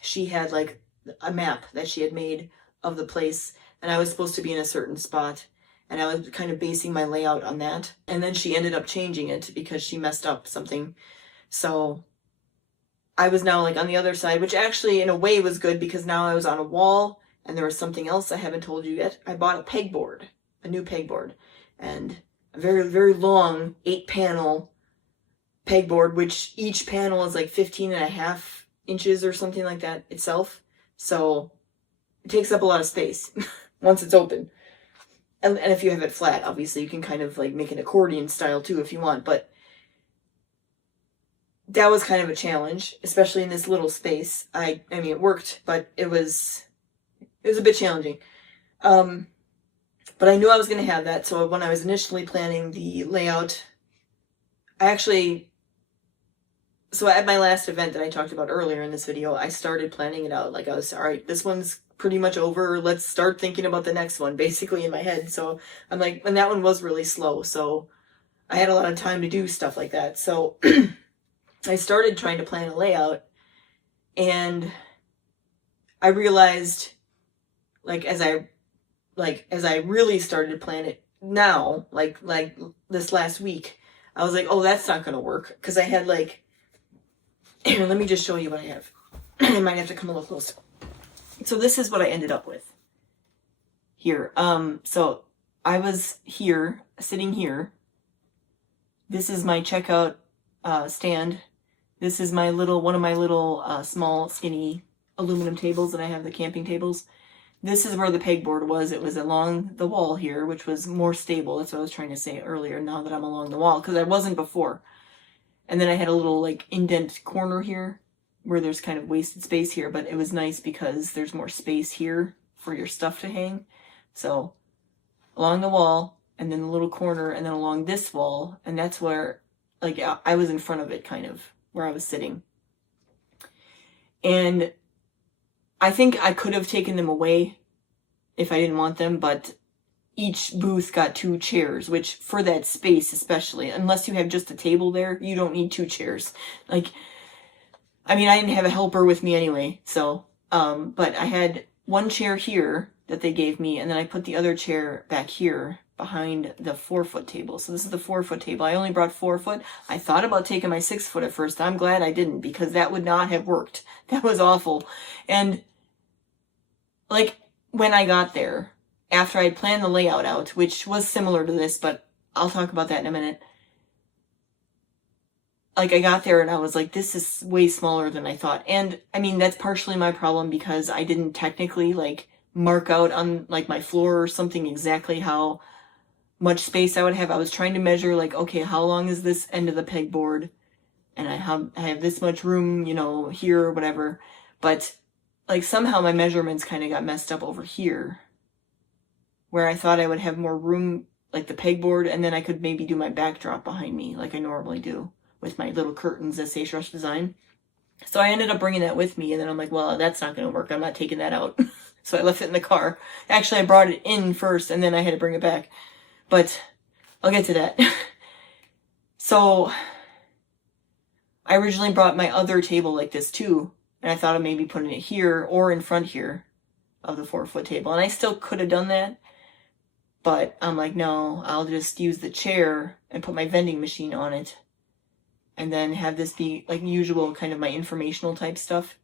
she had like a map that she had made of the place, and I was supposed to be in a certain spot, and I was kind of basing my layout on that. And then she ended up changing it because she messed up something. So I was now like on the other side, which actually in a way was good because now I was on a wall, and there was something else I haven't told you yet. I bought a new pegboard, and a very, very long 8-panel pegboard, which each panel is like 15.5 inches or something like that itself. So it takes up a lot of space once it's open. And if you have it flat, obviously you can kind of like make an accordion style too if you want, but that was kind of a challenge, especially in this little space. I mean, it worked, but it was a bit challenging. But I knew I was going to have that, so when I was initially planning the layout, so at my last event that I talked about earlier in this video, I started planning it out. Like I was, all right, this one's pretty much over. Let's start thinking about the next one, basically in my head. So I'm like, and that one was really slow. So I had a lot of time to do stuff like that. So I started trying to plan a layout, and I realized, like, as I really started to plan it now, like this last week, I was like, oh, that's not gonna work, because I had like, let me just show you what I have. I might have to come a little closer. So this is what I ended up with here. So I was here, sitting here. This is my checkout stand. This is my one of my little small, skinny aluminum tables that I have, the camping tables. This is where the pegboard was. It was along the wall here, which was more stable. That's what I was trying to say earlier, now that I'm along the wall, because I wasn't before. And then I had a little like indent corner here where there's kind of wasted space here, but it was nice because there's more space here for your stuff to hang. So along the wall, and then the little corner, and then along this wall, and that's where, like, I was in front of it, kind of, where I was sitting. And I think I could have taken them away if I didn't want them, but each booth got 2 chairs, which for that space especially, unless you have just a table there, you don't need 2 chairs. Like, I mean, I didn't have a helper with me anyway, so, but I had 1 chair here that they gave me, and then I put the other chair back here behind the 4-foot table. So this is the 4-foot table. I only brought 4 foot. I thought about taking my 6 foot at first. I'm glad I didn't, because that would not have worked. That was awful. And like, when I got there, after I'd planned the layout out, which was similar to this, but I'll talk about that in a minute. Like, I got there and I was like, this is way smaller than I thought. And I mean, that's partially my problem, because I didn't technically like mark out on like my floor or something exactly how much space I would have. I was trying to measure, like, okay, how long is this end of the pegboard? And I have this much room, you know, here or whatever. But like, somehow my measurements kind of got messed up over here, where I thought I would have more room, like the pegboard, and then I could maybe do my backdrop behind me like I normally do with my little curtains that say Rush Design. So I ended up bringing that with me, and then I'm like, well, that's not going to work. I'm not taking that out. So I left it in the car. Actually, I brought it in first, and then I had to bring it back. But I'll get to that. So I originally brought my other table like this too, and I thought of maybe putting it here or in front here of the 4-foot table. And I still could have done that, but I'm like, no, I'll just use the chair and put my vending machine on it, and then have this be like usual, kind of my informational type stuff.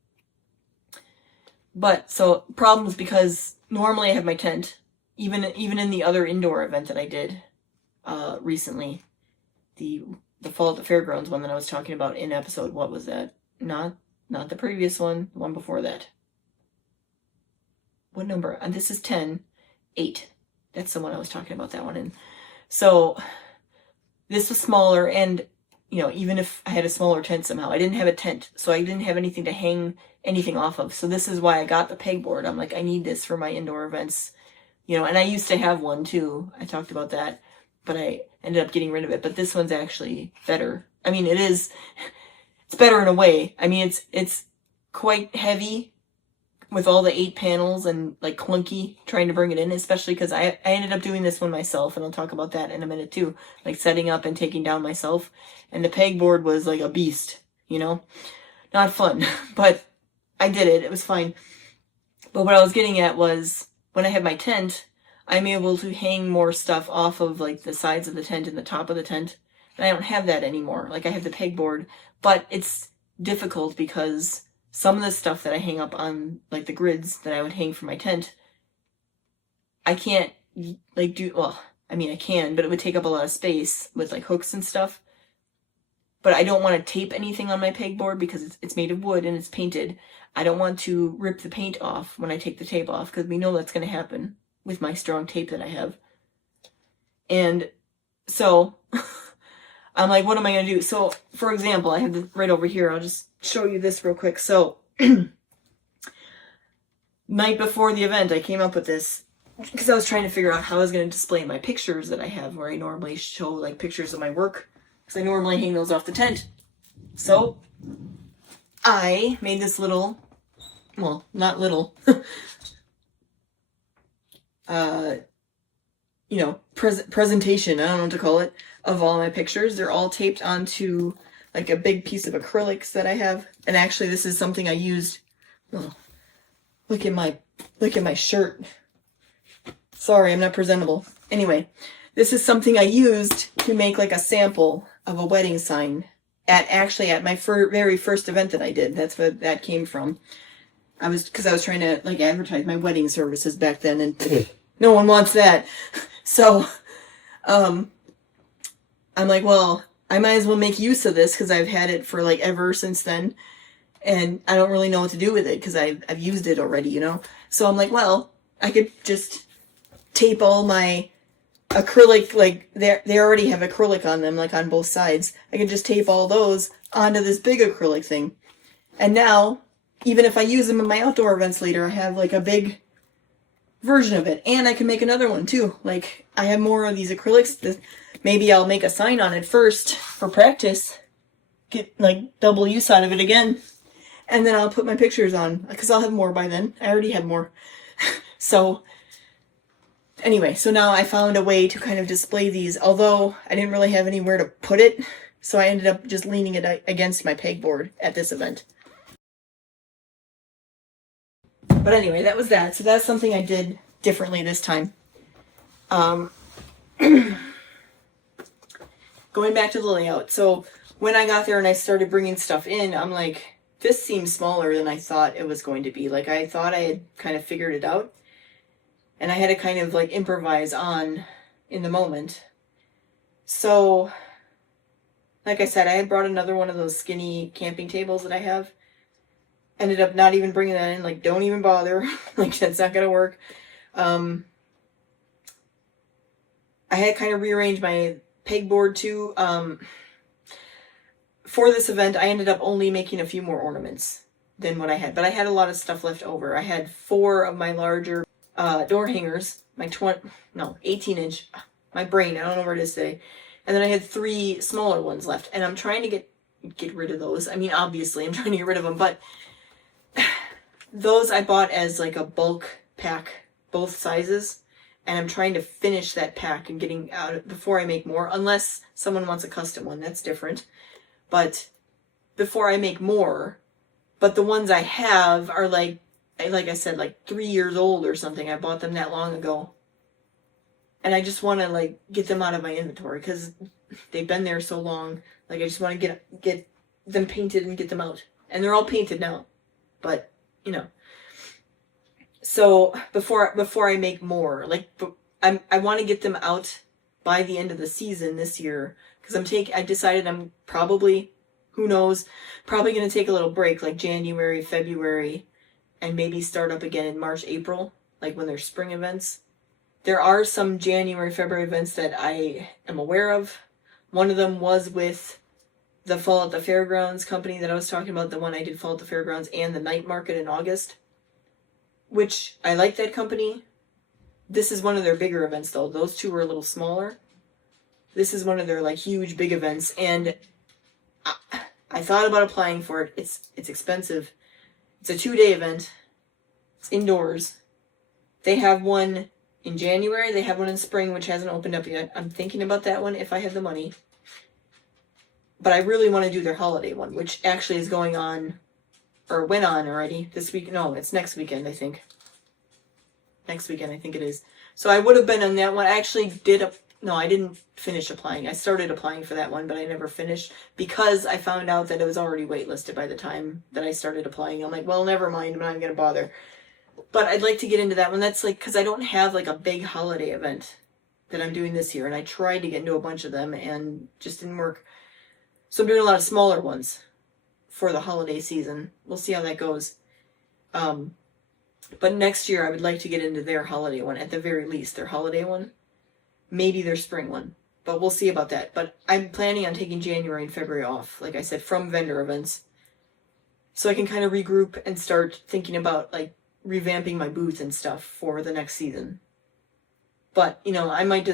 But so problems, because normally I have my tent, even in the other indoor event that I did recently, the Fall at the Fairgrounds one that I was talking about in episode, what was that? Not the previous one, the one before that. What number? And this is 8. That's the one I was talking about, that one. And so this was smaller, and you know, even if I had a smaller tent somehow, I didn't have a tent, so I didn't have anything to hang anything off of. So this is why I got the pegboard. I'm like, I need this for my indoor events, you know, and I used to have one too. I talked about that, but I ended up getting rid of it. But this one's actually better. I mean, it's better in a way. I mean, it's quite heavy with all the 8 panels, and like clunky trying to bring it in, especially because I ended up doing this one myself, and I'll talk about that in a minute too, like setting up and taking down myself. And the pegboard was like a beast, you know, not fun, but I did it. It was fine. But what I was getting at was, when I have my tent, I'm able to hang more stuff off of like the sides of the tent and the top of the tent. And I don't have that anymore. Like, I have the pegboard, but it's difficult because some of the stuff that I hang up on like the grids that I would hang for my tent, I can't like do, well, I mean I can, but it would take up a lot of space with like hooks and stuff. But I don't want to tape anything on my pegboard because it's made of wood and it's painted. I don't want to rip the paint off when I take the tape off, because we know that's going to happen with my strong tape that I have. And so I'm like, what am I going to do? So, for example, I have this right over here. I'll just show you this real quick. So, night before the event, I came up with this because I was trying to figure out how I was going to display my pictures that I have, where I normally show like pictures of my work, because I normally hang those off the tent. So I made this little, well, not little, you know, presentation, I don't know what to call it, of all my pictures. They're all taped onto like a big piece of acrylics that I have. And actually this is something I used. Oh, look at my shirt. Sorry, I'm not presentable. Anyway, this is something I used to make like a sample of a wedding sign at my very first event that I did. That's what that came from. Because I was trying to like advertise my wedding services back then, and no one wants that. So, I'm like, well, I might as well make use of this because I've had it for like ever since then, and I don't really know what to do with it because I've used it already, you know. So I'm like, well, I could just tape all my acrylic, like they already have acrylic on them, like on both sides. I could just tape all those onto this big acrylic thing, and now even if I use them in my outdoor events later, I have like a big version of it, and I can make another one too. Like I have more of these acrylics. Maybe I'll make a sign on it first for practice, get like double use out of it again, and then I'll put my pictures on because I'll have more by then. I already have more. So anyway, so now I found a way to kind of display these, although I didn't really have anywhere to put it, so I ended up just leaning it against my pegboard at this event. But anyway, that was that. So that's something I did differently this time. Going back to the layout. So when I got there and I started bringing stuff in, I'm like, this seems smaller than I thought it was going to be. Like I thought I had kind of figured it out. And I had to kind of like improvise on in the moment. So, like I said, I had brought another one of those skinny camping tables that I have. Ended up not even bringing that in. Like, don't even bother. Like, that's not gonna work. I had kind of rearranged my pegboard too. For this event, I ended up only making a few more ornaments than what I had. But I had a lot of stuff left over. I had 4 of my larger door hangers. My 18-inch. My brain, I don't know where it is today. And then I had 3 smaller ones left. And I'm trying to get rid of those. I mean, obviously, I'm trying to get rid of them. But those I bought as like a bulk pack, both sizes, and I'm trying to finish that pack and getting out before I make more, unless someone wants a custom one, that's different. But before I make more, but the ones I have are like I said, like 3 years old or something. I bought them that long ago. And I just want to like get them out of my inventory because they've been there so long. Like I just want to get them painted and get them out. And they're all painted now. But you know, so before I make more, like I want to get them out by the end of the season this year because I decided I'm probably, who knows, probably going to take a little break like January, February, and maybe start up again in March, April, like when there's spring events. There are some January, February events that I am aware of. One of them was with the Fall at the Fairgrounds company that I was talking about, the one I did Fall at the Fairgrounds and the night market in August, which I like that company. This is one of their bigger events though. Those two were a little smaller. This is one of their like huge big events, and I thought about applying for it. It's expensive. It's a 2-day event. It's indoors. They have one in January. They have one in spring, which hasn't opened up yet. I'm thinking about that one if I have the money. But I really want to do their holiday one, which actually is going on, or went on already this week. No, it's next weekend, I think. Next weekend, I think it is. So I would have been on that one. I actually I didn't finish applying. I started applying for that one, but I never finished because I found out that it was already waitlisted by the time that I started applying. I'm like, well, never mind. I'm not going to bother. But I'd like to get into that one. That's like, because I don't have like a big holiday event that I'm doing this year. And I tried to get into a bunch of them and just didn't work. So I'm doing a lot of smaller ones for the holiday season. We'll see how that goes. But next year I would like to get into their holiday one, at the very least, their holiday one. Maybe their spring one. But we'll see about that. But I'm planning on taking January and February off, like I said, from vendor events. So I can kind of regroup and start thinking about like revamping my booth and stuff for the next season. But, you know, I might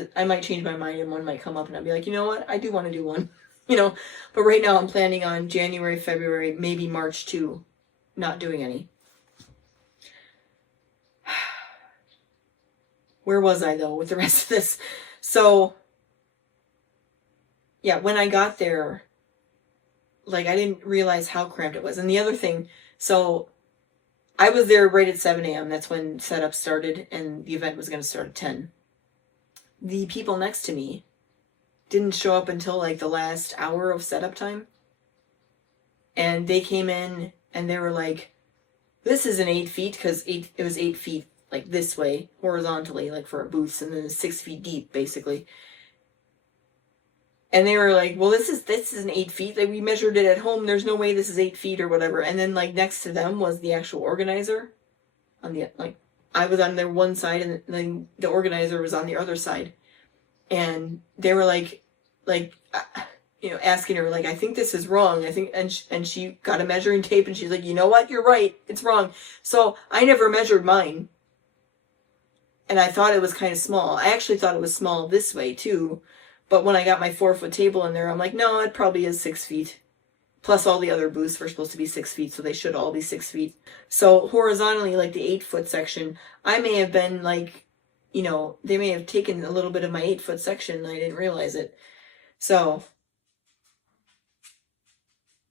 change my mind and one might come up and I'll be like, you know what? I do want to do one. You know, but right now I'm planning on January, February, maybe March too, not doing any. where was I though with the rest of this? So yeah, when I got there, like I didn't realize how cramped it was. And the other thing, so I was there right at 7 a.m. That's when setup started, and the event was going to start at 10. The people next to me didn't show up until like the last hour of setup time. And they came in and they were like, this isn't 8 feet, because it was 8 feet like this way, horizontally, like for our booths, and then 6 feet deep, basically. And they were like, well, this isn't 8 feet. Like, we measured it at home. There's no way this is 8 feet or whatever. And then, like, next to them was the actual organizer. I was on their one side, and then the organizer was on the other side. And they were like, asking her, like, I think this is wrong. I think, and she got a measuring tape, and she's like, you know what? You're right. It's wrong. So I never measured mine. And I thought it was kind of small. I actually thought it was small this way, too. But when I got my 4-foot table in there, I'm like, no, it probably is 6 feet. Plus all the other booths were supposed to be 6 feet, so they should all be 6 feet. So horizontally, like the 8-foot section, I may have been like, they may have taken a little bit of my 8-foot section and I didn't realize it. So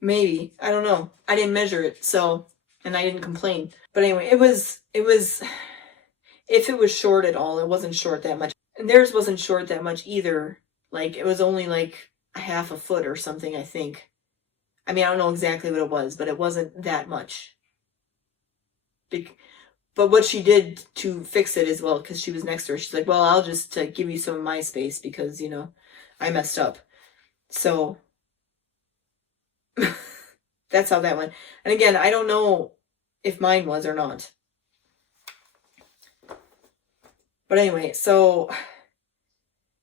maybe, I don't know. I didn't measure it, and I didn't complain. But anyway, it was, if it was short at all, it wasn't short that much. And theirs wasn't short that much either. Like, it was only like a half a foot or something, I think. I mean, I don't know exactly what it was, but it wasn't that much. But what she did to fix it as well, because she was next to her, she's like, well, I'll just give you some of my space because, I messed up. So that's how that went. And again, I don't know if mine was or not. But anyway, so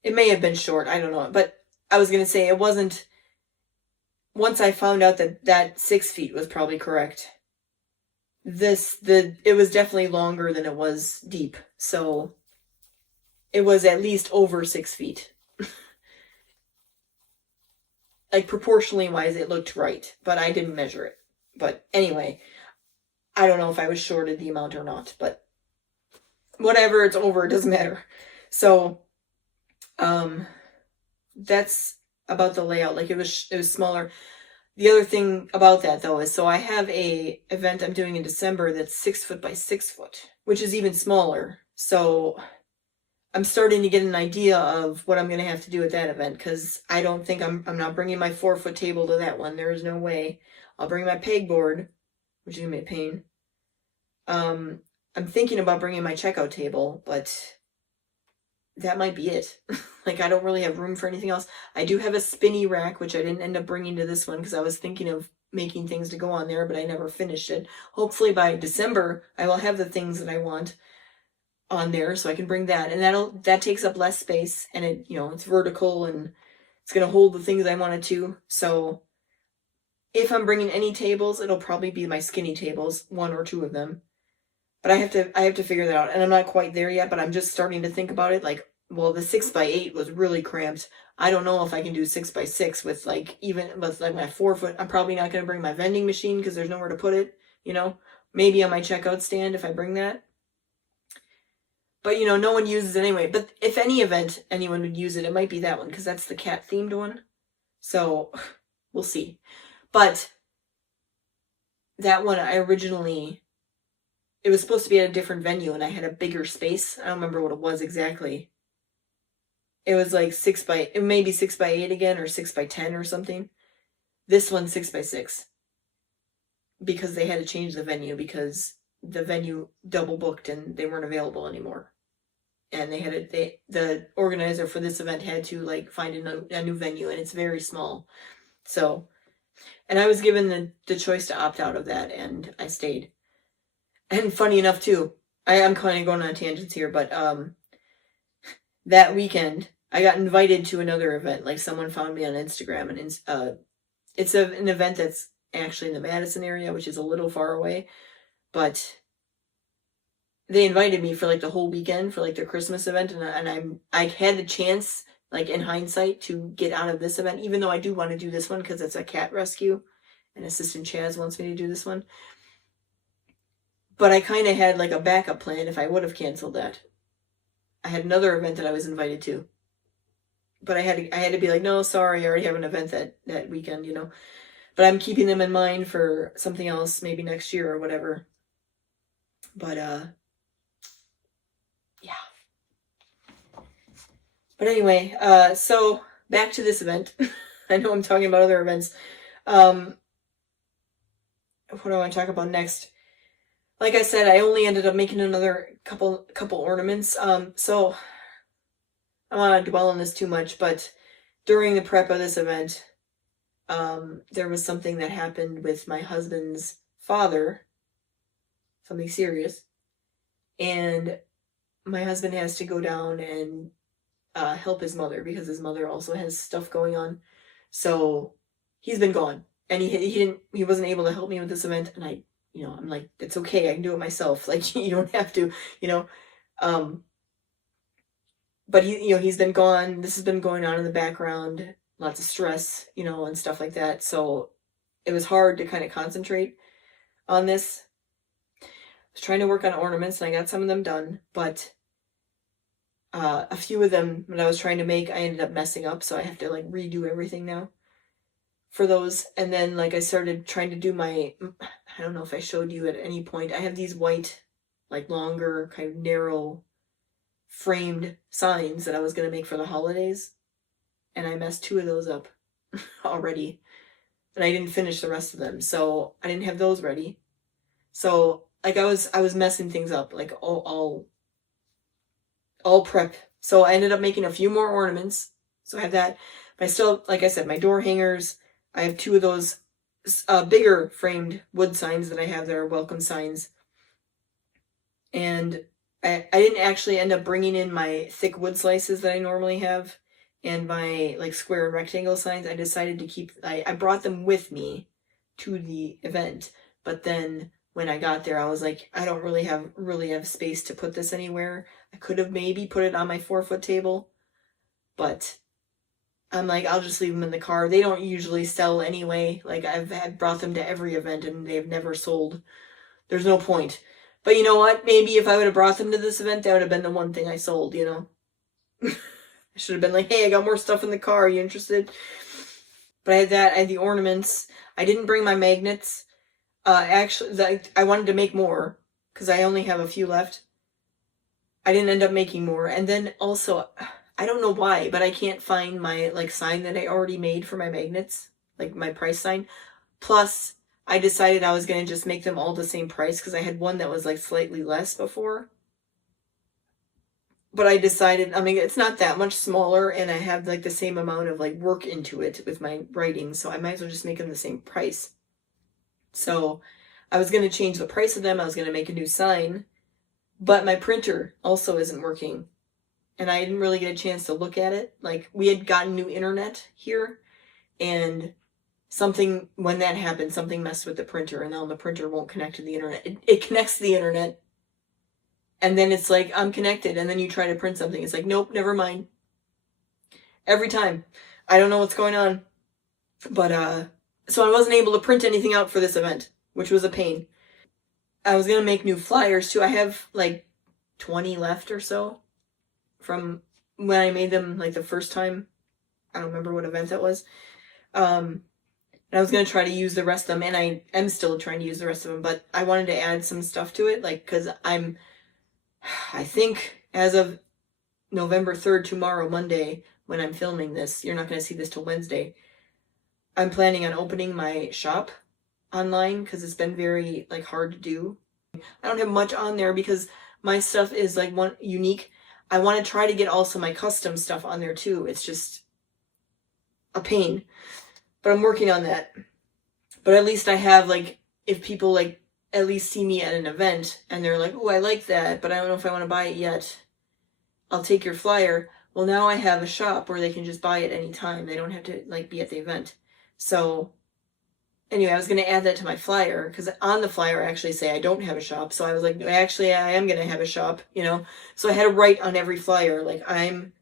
it may have been short. I don't know. But I was going to say it wasn't. Once I found out that 6 feet was probably correct, it was definitely longer than it was deep. So it was at least over 6 feet. Like, proportionally wise, it looked right, but I didn't measure it. But anyway, I don't know if I was shorted the amount or not, but whatever, it's over, it doesn't matter. So that's about the layout. Like, it was smaller. The other thing about that, though, is so I have a event I'm doing in December that's 6 foot by 6 foot, which is even smaller. So I'm starting to get an idea of what I'm going to have to do at that event, because I don't think I'm not bringing my 4-foot table to that one. There is no way. I'll bring my pegboard, which is going to be a pain. I'm thinking about bringing my checkout table, but that might be it. Like, I don't really have room for anything else. I do have a spinny rack, which I didn't end up bringing to this one because I was thinking of making things to go on there, but I never finished it. Hopefully by December, I will have the things that I want on there so I can bring that. And that takes up less space, and it's vertical and it's going to hold the things I want it to. So if I'm bringing any tables, it'll probably be my skinny tables, 1 or 2 of them. But I have to figure that out, and I'm not quite there yet, but I'm just starting to think about it. Like, well, the 6 by 8 was really cramped. I don't know if I can do 6 by 6 with even with my 4-foot. I'm probably not going to bring my vending machine because there's nowhere to put it, maybe on my checkout stand if I bring that. But, no one uses it anyway. But if any event anyone would use it, it might be that one because that's the cat themed one. So we'll see. But that one, it was supposed to be at a different venue, and I had a bigger space. I don't remember what it was exactly. It was like 6 by 8 again, or 6 by 10 or something. This one's 6 by 6. Because they had to change the venue because the venue double booked and they weren't available anymore. And the organizer for this event had to find a new venue, and it's very small. So, and I was given the choice to opt out of that, and I stayed. And funny enough too, I'm kind of going on tangents here, but that weekend I got invited to another event. Like, someone found me on Instagram, and it's an event that's actually in the Madison area, which is a little far away, but they invited me for the whole weekend for their Christmas event, and I had the chance, in hindsight, to get out of this event, even though I do want to do this one because it's a cat rescue, and Assistant Chaz wants me to do this one. But I kind of had a backup plan if I would have canceled that. I had another event that I was invited to. But I had to be like, no, sorry, I already have an event that weekend, you know. But I'm keeping them in mind for something else, maybe next year or whatever. But yeah. But anyway, so back to this event. I know I'm talking about other events. What do I want to talk about next? Like I said, I only ended up making another couple ornaments. So I don't want to dwell on this too much, but during the prep of this event, there was something that happened with my husband's father, something serious, and my husband has to go down and help his mother because his mother also has stuff going on. So he's been gone, and he wasn't able to help me with this event, and I'm like, it's okay, I can do it myself. Like, you don't have to, you know. But he's been gone. This has been going on in the background, lots of stress, and stuff like that. So it was hard to kind of concentrate on this. I was trying to work on ornaments, and I got some of them done, but a few of them that I was trying to make, I ended up messing up, so I have to like redo everything now for those. And then like I started trying to do I don't know if I showed you at any point, I have these white, like longer, kind of narrow framed signs that I was going to make for the holidays, and I messed 2 of those up already, and I didn't finish the rest of them, so I didn't have those ready. So like I was messing things up, like all prep. So I ended up making a few more ornaments, so I have that. But I still, like I said, my door hangers, I have 2 of those bigger framed wood signs that I have that are welcome signs, and I didn't actually end up bringing in my thick wood slices that I normally have and my like square and rectangle signs. I decided to keep, I brought them with me to the event, but then when I got there, I was like, I don't really have space to put this anywhere. I could have maybe put it on my 4-foot table, but I'm like, I'll just leave them in the car. They don't usually sell anyway. Like, I've brought them to every event and they've never sold. There's no point. But you know what? Maybe if I would have brought them to this event, that would have been the one thing I sold, I should have been like, hey, I got more stuff in the car. Are you interested? But I had that. I had the ornaments. I didn't bring my magnets. Actually, I wanted to make more because I only have a few left. I didn't end up making more. And then also, I don't know why, but I can't find my like sign that I already made for my magnets, like my price sign. Plus, I decided I was going to just make them all the same price because I had one that was like slightly less before. But I decided, I mean, it's not that much smaller, and I have like the same amount of like work into it with my writing, so I might as well just make them the same price. So I was going to change the price of them. I was going to make a new sign, but my printer also isn't working, and I didn't really get a chance to look at it. Like, we had gotten new internet here, and when that happened, something messed with the printer, and now the printer won't connect to the internet. It connects to the internet, and then it's like, I'm connected, and then you try to print something. It's like, nope, never mind. Every time. I don't know what's going on. But, so I wasn't able to print anything out for this event, which was a pain. I was going to make new flyers, too. I have, like, 20 left or so from when I made them, like, the first time. I don't remember what event that was. And I was going to try to use the rest of them, and I am still trying to use the rest of them, but I wanted to add some stuff to it, like, because I think as of November 3rd, tomorrow, Monday, when I'm filming this, you're not going to see this till Wednesday, I'm planning on opening my shop online because it's been very, like, hard to do. I don't have much on there because my stuff is, like, one unique. I want to try to get also my custom stuff on there, too. It's just a pain. But I'm working on that. But at least I have, like, if people, like, at least see me at an event and they're like, oh, I like that, but I don't know if I want to buy it yet, I'll take your flyer. Well, now I have a shop where they can just buy it anytime. They don't have to, like, be at the event. So, anyway, I was going to add that to my flyer, because on the flyer I actually say I don't have a shop. So I was like, actually, I am going to have a shop, So I had to write on every flyer, like, I'm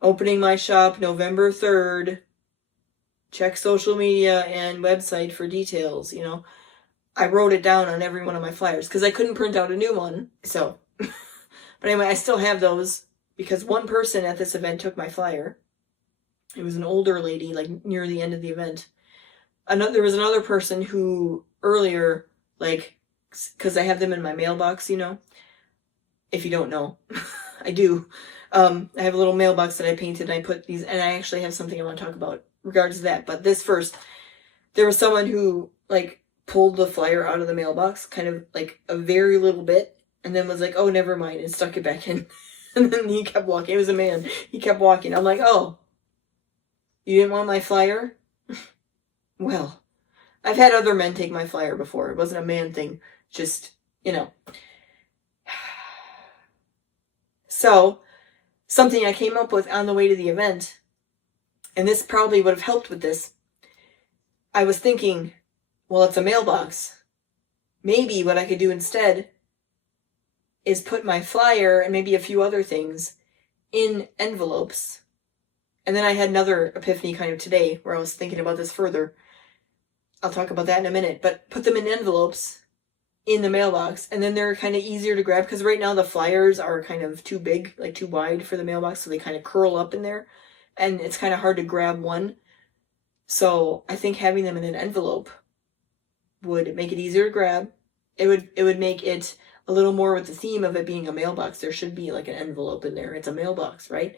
opening my shop November 3rd. Check social media and website for details, I wrote it down on every one of my flyers because I couldn't print out a new one. So, but anyway, I still have those. because one person at this event took my flyer. It was an older lady, like near the end of the event. There was another person who earlier, like, because I have them in my mailbox, you know. If you don't know, I do. I have a little mailbox that I painted, and I put these, and I actually have something I want to talk about regards to that. But this first, there was someone who like pulled the flyer out of the mailbox, kind of like a very little bit, and then was like, "Oh, never mind," and stuck it back in. And then he kept walking. It was a man. He kept walking. I'm like, "Oh, you didn't want my flyer?" Well, I've had other men take my flyer before. It wasn't a man thing. Just, you know. So, something I came up with on the way to the event, and this probably would have helped with this. I was thinking, well, it's a mailbox. Maybe what I could do instead is put my flyer and maybe a few other things in envelopes. And then I had another epiphany kind of today where I was thinking about this further. I'll talk about that in a minute, but put them in envelopes in the mailbox, and then they're kind of easier to grab, because right now the flyers are kind of too big, like too wide for the mailbox, so they kind of curl up in there, and it's kind of hard to grab one. So I think having them in an envelope would make it easier to grab. It would make it a little more with the theme of it being a mailbox. There should be like an envelope in there. It's a mailbox, right?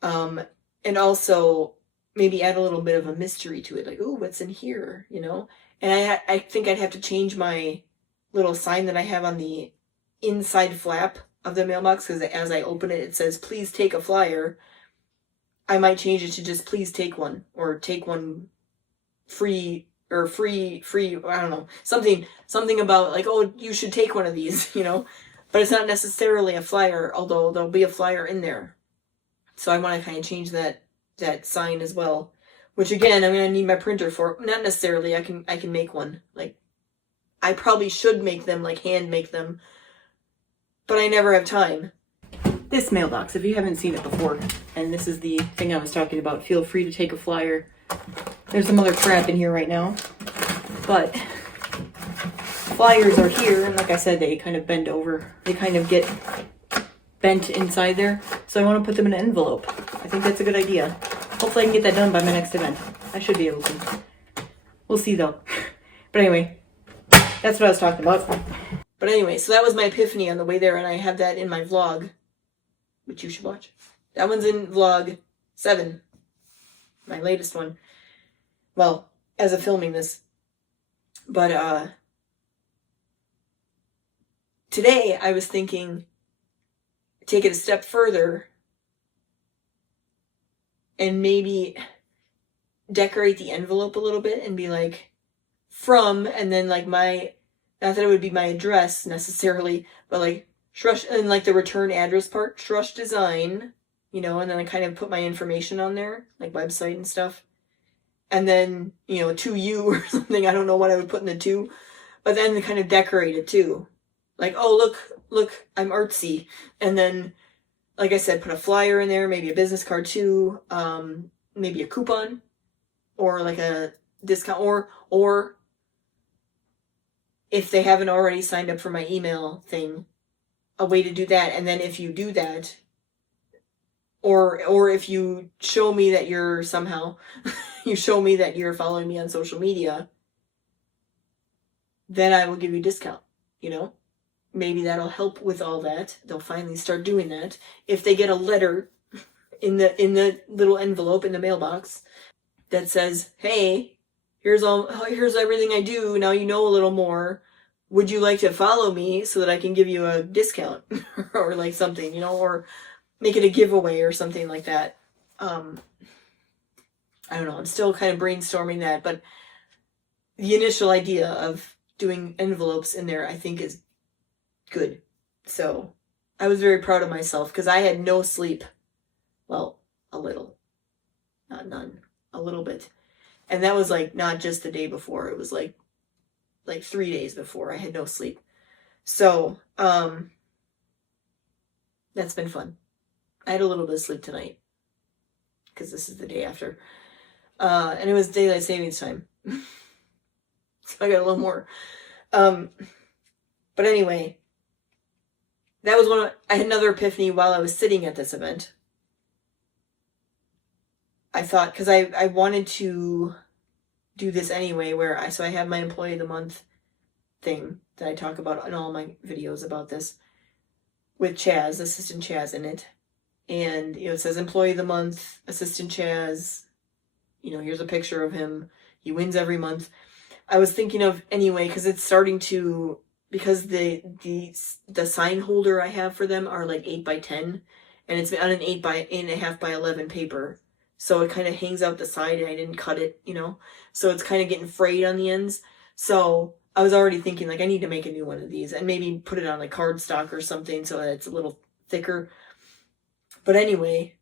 And also maybe add a little bit of a mystery to it, like, ooh, what's in here, you know? And I think I'd have to change my little sign that I have on the inside flap of the mailbox, because as I open it, it says, "Please take a flyer." I might change it to just "Please take one," or "Take one free," or free, I don't know. Something about like, "Oh, you should take one of these," you know? But it's not necessarily a flyer, although there'll be a flyer in there. So I want to kind of change that sign as well. Which again, I'm gonna need my printer for. Not necessarily. I can make one. Like, I probably should make them, like hand make them, but I never have time. This mailbox, if you haven't seen it before, and this is the thing I was talking about, feel free to take a flyer. There's some other crap in here right now, but flyers are here, and like I said, they kind of bend over. They kind of get bent inside there, so I want to put them in an envelope. I think that's a good idea. Hopefully I can get that done by my next event. I should be able to. We'll see though. But anyway, that's what I was talking about. But anyway, so that was my epiphany on the way there, and I have that in my vlog, which you should watch. That one's in vlog 7, my latest one. Well, as of filming this. But today I was thinking, take it a step further and maybe decorate the envelope a little bit and be like, "From," and then like my, not that it would be my address necessarily, but like Shrush, and like the return address part, Shrush Design, you know, and then I kind of put my information on there, like website and stuff. And then, you know, "To you" or something. I don't know what I would put in the "to," but then kind of decorate it too. Like, "Oh, look, I'm artsy." And then, like I said, put a flyer in there, maybe a business card too, maybe a coupon, or like a discount, or if they haven't already signed up for my email thing, a way to do that. And then if you do that, or if you show me that you're somehow, you show me that you're following me on social media, then I will give you a discount, you know? Maybe that'll help with all that. They'll finally start doing that. If they get a letter in the little envelope in the mailbox that says, "Hey, here's everything I do. Now you know a little more. Would you like to follow me so that I can give you a discount?" Or like something, you know, or make it a giveaway or something like that. I don't know. I'm still kind of brainstorming that, but the initial idea of doing envelopes in there, I think, is good. So I was very proud of myself because I had no sleep. Well, a little, not none, a little bit. And that was like not just the day before. It was like 3 days before I had no sleep. So, that's been fun. I had a little bit of sleep tonight because this is the day after. And it was daylight savings time. So I got a little more. But anyway, that was I had another epiphany while I was sitting at this event. I thought, because I wanted to do this anyway, where I have my employee of the month thing that I talk about in all my videos about this, with Chaz, Assistant Chaz in it. And, it says employee of the month, Assistant Chaz, here's a picture of him. He wins every month. I was thinking of, anyway, because it's starting to, because the sign holder I have for them are like 8x10, and it's on an 8.5 by 11 paper. So it kind of hangs out the side, and I didn't cut it, so it's kind of getting frayed on the ends. So I was already thinking, like, I need to make a new one of these and maybe put it on like cardstock or something so that it's a little thicker. But anyway,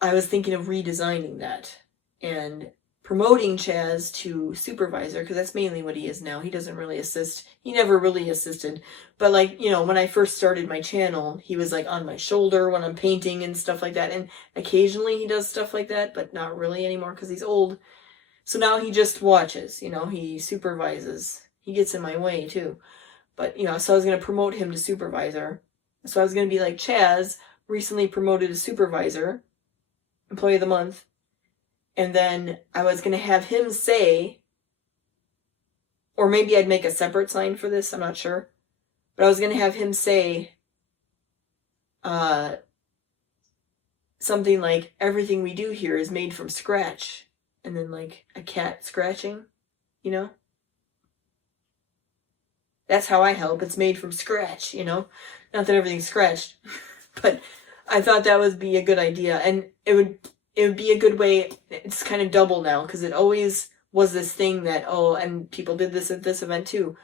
I was thinking of redesigning that and promoting Chaz to supervisor, because that's mainly what he is now. He doesn't really assist. He never really assisted. But like, when I first started my channel, he was like on my shoulder when I'm painting and stuff like that. And occasionally he does stuff like that, but not really anymore because he's old. So now he just watches, he supervises. He gets in my way too. But, so I was going to promote him to supervisor. So I was going to be like, Chaz recently promoted to supervisor, employee of the month. And then I was going to have him say, or maybe I'd make a separate sign for this, I'm not sure. But I was going to have him say something like, everything we do here is made from scratch. And then like a cat scratching, That's how I help. It's made from scratch, Not that everything's scratched. But I thought that would be a good idea. And it would be a good way. It's kind of double now, because it always was this thing that, and people did this at this event too.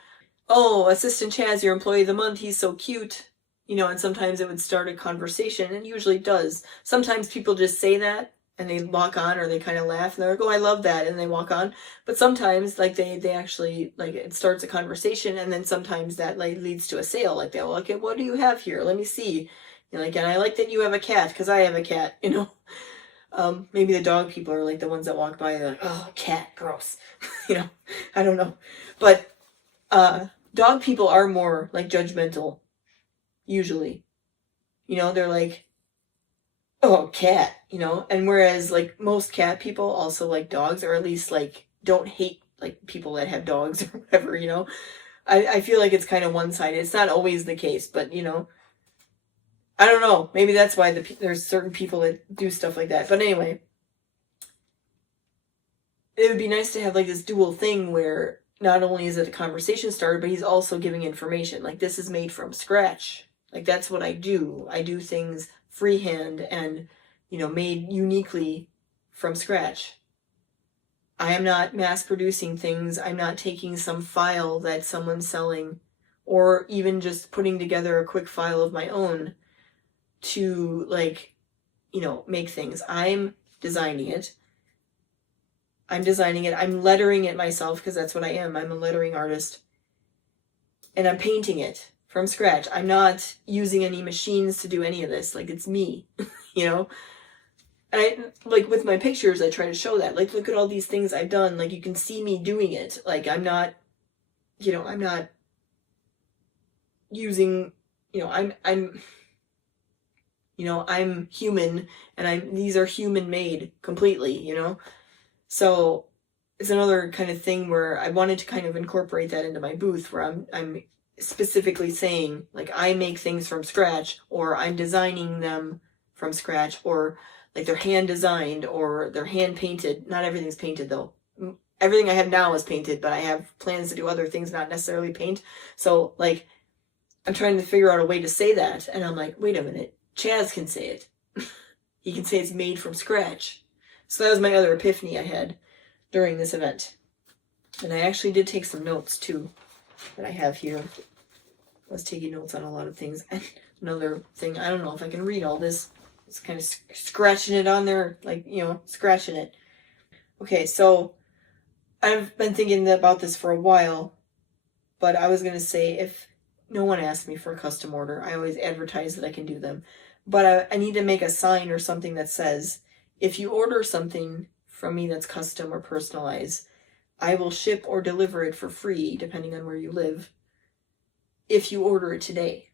Oh, Assistant Chaz, your employee of the month, he's so cute. And sometimes it would start a conversation, and usually does. Sometimes people just say that and they walk on, or they kind of laugh and they're like, oh, I love that, and they walk on. But sometimes like they actually, like, it starts a conversation, and then sometimes that like leads to a sale. Like, they'll look at, what do you have here? Let me see. Like, and I like that you have a cat, because I have a cat, Maybe the dog people are like the ones that walk by, they're like, oh, cat, gross. I don't know. But dog people are more like judgmental, usually. They're like, oh, cat, and whereas like most cat people also like dogs, or at least like don't hate like people that have dogs or whatever, I feel like it's kind of one-sided. It's not always the case, but I don't know. Maybe that's why there's certain people that do stuff like that. But anyway, it would be nice to have like this dual thing where not only is it a conversation starter, but he's also giving information. Like, this is made from scratch. Like, that's what I do. I do things freehand and, made uniquely from scratch. I am not mass producing things. I'm not taking some file that someone's selling, or even just putting together a quick file of my own to like, make things. I'm designing it. I'm lettering it myself, because that's what I am. I'm a lettering artist. And I'm painting it from scratch. I'm not using any machines to do any of this. Like, it's me, And I, like, with my pictures, I try to show that. Like, look at all these things I've done. Like, you can see me doing it. Like, I'm not using, I'm human, and these are human made completely, So it's another kind of thing where I wanted to kind of incorporate that into my booth, where I'm specifically saying, like, I make things from scratch, or I'm designing them from scratch, or like they're hand designed, or they're hand painted. Not everything's painted though. Everything I have now is painted, but I have plans to do other things, not necessarily paint. So like, I'm trying to figure out a way to say that, and I'm like, wait a minute, Chaz can say it. He can say it's made from scratch. So that was my other epiphany I had during this event. And I actually did take some notes too that I have here. I was taking notes on a lot of things. And another thing, I don't know if I can read all this. It's kind of scratching it on there, like, scratching it. Okay, so I've been thinking about this for a while, but I was going to say, if no one asks me for a custom order, I always advertise that I can do them. But I need to make a sign or something that says, if you order something from me that's custom or personalized, I will ship or deliver it for free, depending on where you live, if you order it today.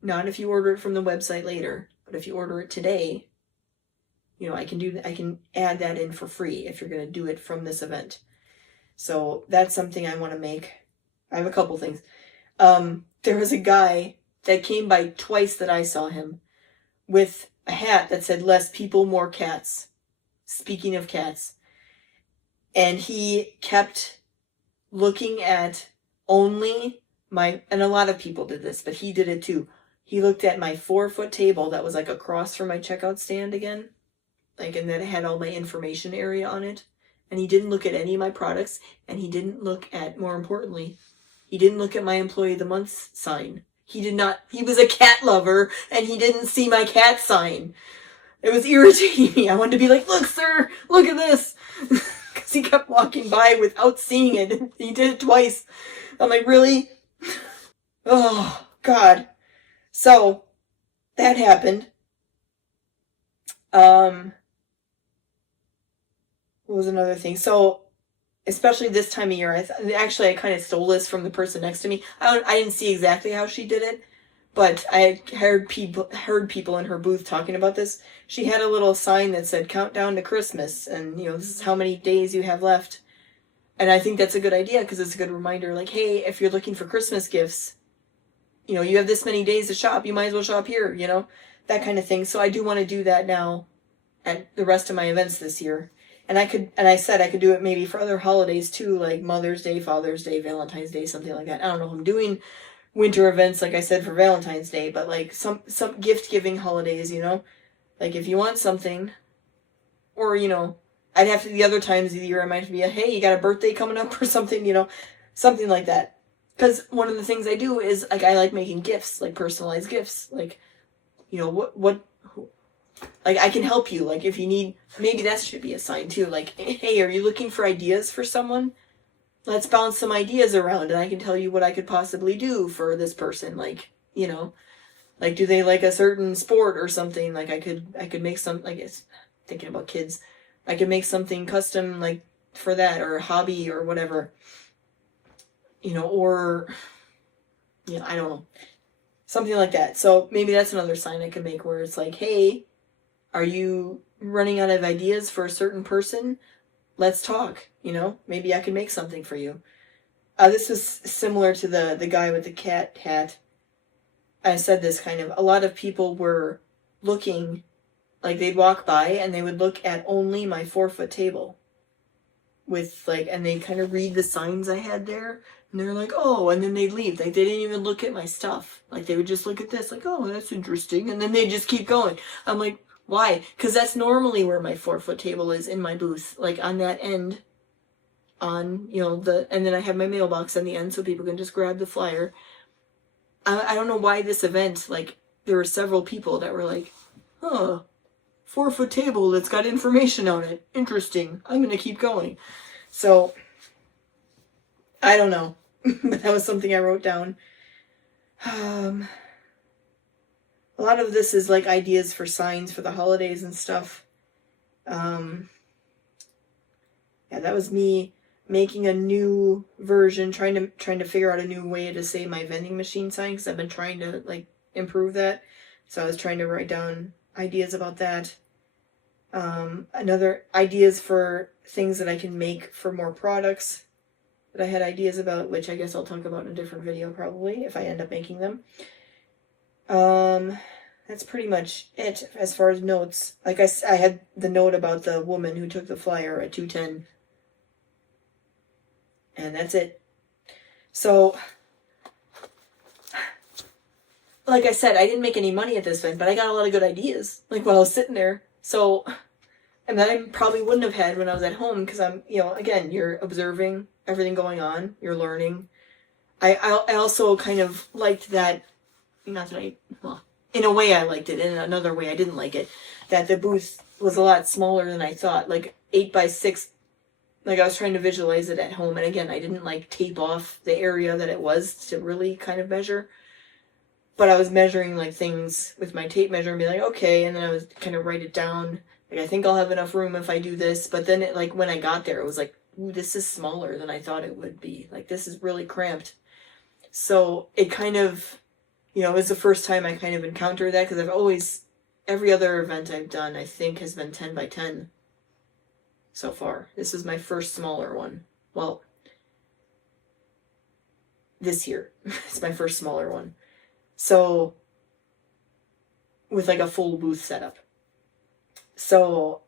Not if you order it from the website later, but if you order it today, I can add that in for free if you're going to do it from this event. So that's something I want to make. I have a couple things. There was a guy that came by twice that I saw him with a hat that said "Less people, more cats." Speaking of cats. And he kept looking at only and a lot of people did this, but he did it too. He looked at my 4-foot table that was like across from my checkout stand again. And then it had all my information area on it. And he didn't look at any of my products. And he didn't look at, more importantly, he didn't look at my Employee of the Month sign. He was a cat lover, and he didn't see my cat sign. It was irritating me. I wanted to be like, "Look, sir, look at this." Because he kept walking by without seeing it. He did it twice. I'm like, really? Oh, God. So, that happened. What was another thing? So, especially this time of year, I kind of stole this from the person next to me. I didn't see exactly how she did it, but I heard people in her booth talking about this. She had a little sign that said "Countdown to Christmas," and this is how many days you have left. And I think that's a good idea because it's a good reminder. Like, hey, if you're looking for Christmas gifts, you have this many days to shop. You might as well shop here. That kind of thing. So I do want to do that now at the rest of my events this year. And I said I could do it maybe for other holidays too, like Mother's Day, Father's Day, Valentine's Day, something like that. I don't know if I'm doing winter events, like I said, for Valentine's Day, but like some gift-giving holidays, like if you want something, or, I'd have to, the other times of the year, I might be hey, you got a birthday coming up or something, something like that. Because one of the things I do is, like, I like making gifts, like personalized gifts, like, like, I can help you, like, if you need, maybe that should be a sign too, like, hey, are you looking for ideas for someone? Let's bounce some ideas around, and I can tell you what I could possibly do for this person, like, like, do they like a certain sport or something? Like, I could make some, like, it's thinking about kids, I could make something custom, like, for that, or a hobby, or whatever, or, I don't know, something like that. So maybe that's another sign I could make where it's like, hey, are you running out of ideas for a certain person? Let's talk, maybe I can make something for you. This was similar to the guy with the cat hat. I said this kind of, a lot of people were looking, like they'd walk by and they would look at only my 4-foot table with and they'd kind of read the signs I had there, and they're like, oh, and then they'd leave. Like, they didn't even look at my stuff. Like, they would just look at this, like, oh, that's interesting, and then they'd just keep going. I'm like, why? Because that's normally where my 4-foot table is in my booth, like on that end, and then I have my mailbox on the end so people can just grab the flyer. I don't know why this event, like, there were several people that were like, 4-foot table that's got information on it. Interesting. I'm going to keep going. So, I don't know. But that was something I wrote down. A lot of this is like ideas for signs for the holidays and stuff. Yeah, that was me making a new version, trying to figure out a new way to say my vending machine sign, because I've been trying to like improve that. So I was trying to write down ideas about that. Another ideas for things that I can make for more products that I had ideas about, which I guess I'll talk about in a different video probably if I end up making them. That's pretty much it as far as notes. Like I had the note about the woman who took the flyer at 2:10. And that's it. So, like I said, I didn't make any money at this event, but I got a lot of good ideas, like while I was sitting there. So, and that I probably wouldn't have had when I was at home, because I'm, again, you're observing everything going on, you're learning. I also kind of liked that, not that in a way I liked it, in another way I didn't like it, that the booth was a lot smaller than I thought, like 8x6. Like, I was trying to visualize it at home, and again, I didn't like tape off the area that it was to really kind of measure. But I was measuring like things with my tape measure and be like, okay, and then I was kind of write it down. Like, I think I'll have enough room if I do this. But then it, like, when I got there, it was like, ooh, this is smaller than I thought it would be. Like, this is really cramped. So it kind of, you know, it was the first time I kind of encountered that, because I've always, every other event I've done, I think, has been 10 by 10 so far. This is my first smaller one. Well, this year. It's my first smaller one. So, with like a full booth setup. So,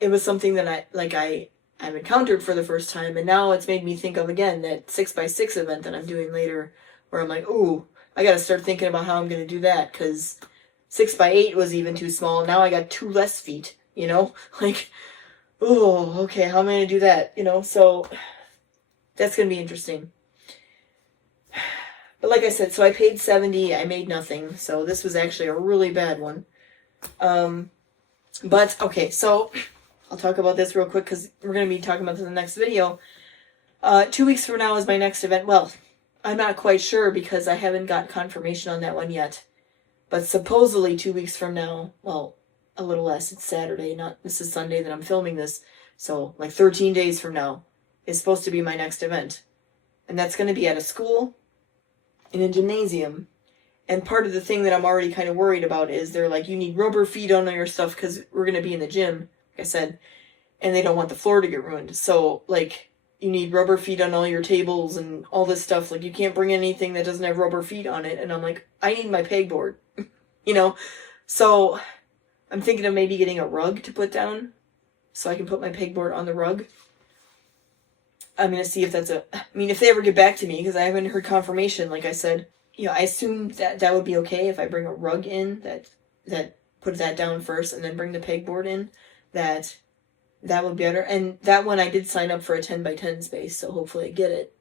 it was something that I've encountered for the first time, and now it's made me think of, again, that 6x6 event that I'm doing later, where I'm like, ooh, I gotta start thinking about how I'm gonna do that, because 6x8 was even too small, and now I got 2 less feet, you know? Like, oh, okay, how am I gonna do that, you know? So, that's gonna be interesting. But like I said, so I paid 70, I made nothing, so this was actually a really bad one. But, okay, so I'll talk about this real quick, because we're going to be talking about this in the next video. 2 weeks from now is my next event. Well, I'm not quite sure, because I haven't got confirmation on that one yet. But supposedly 2 weeks from now, well, a little less, it's Saturday, this is Sunday that I'm filming this. So, like 13 days from now is supposed to be my next event. And that's going to be at a school, in a gymnasium. And part of the thing that I'm already kind of worried about is they're like, you need rubber feet on all your stuff, because we're going to be in the gym, like I said, and they don't want the floor to get ruined. So, like, you need rubber feet on all your tables and all this stuff. Like, you can't bring anything that doesn't have rubber feet on it. And I'm like, I need my pegboard, you know? So, I'm thinking of maybe getting a rug to put down so I can put my pegboard on the rug. I'm going to see if that's if they ever get back to me, because I haven't heard confirmation, like I said. You know, I assume that would be okay if I bring a rug in, that put that down first, and then bring the pegboard in, that would be better. And that one I did sign up for a 10 by 10 space, so hopefully I get it.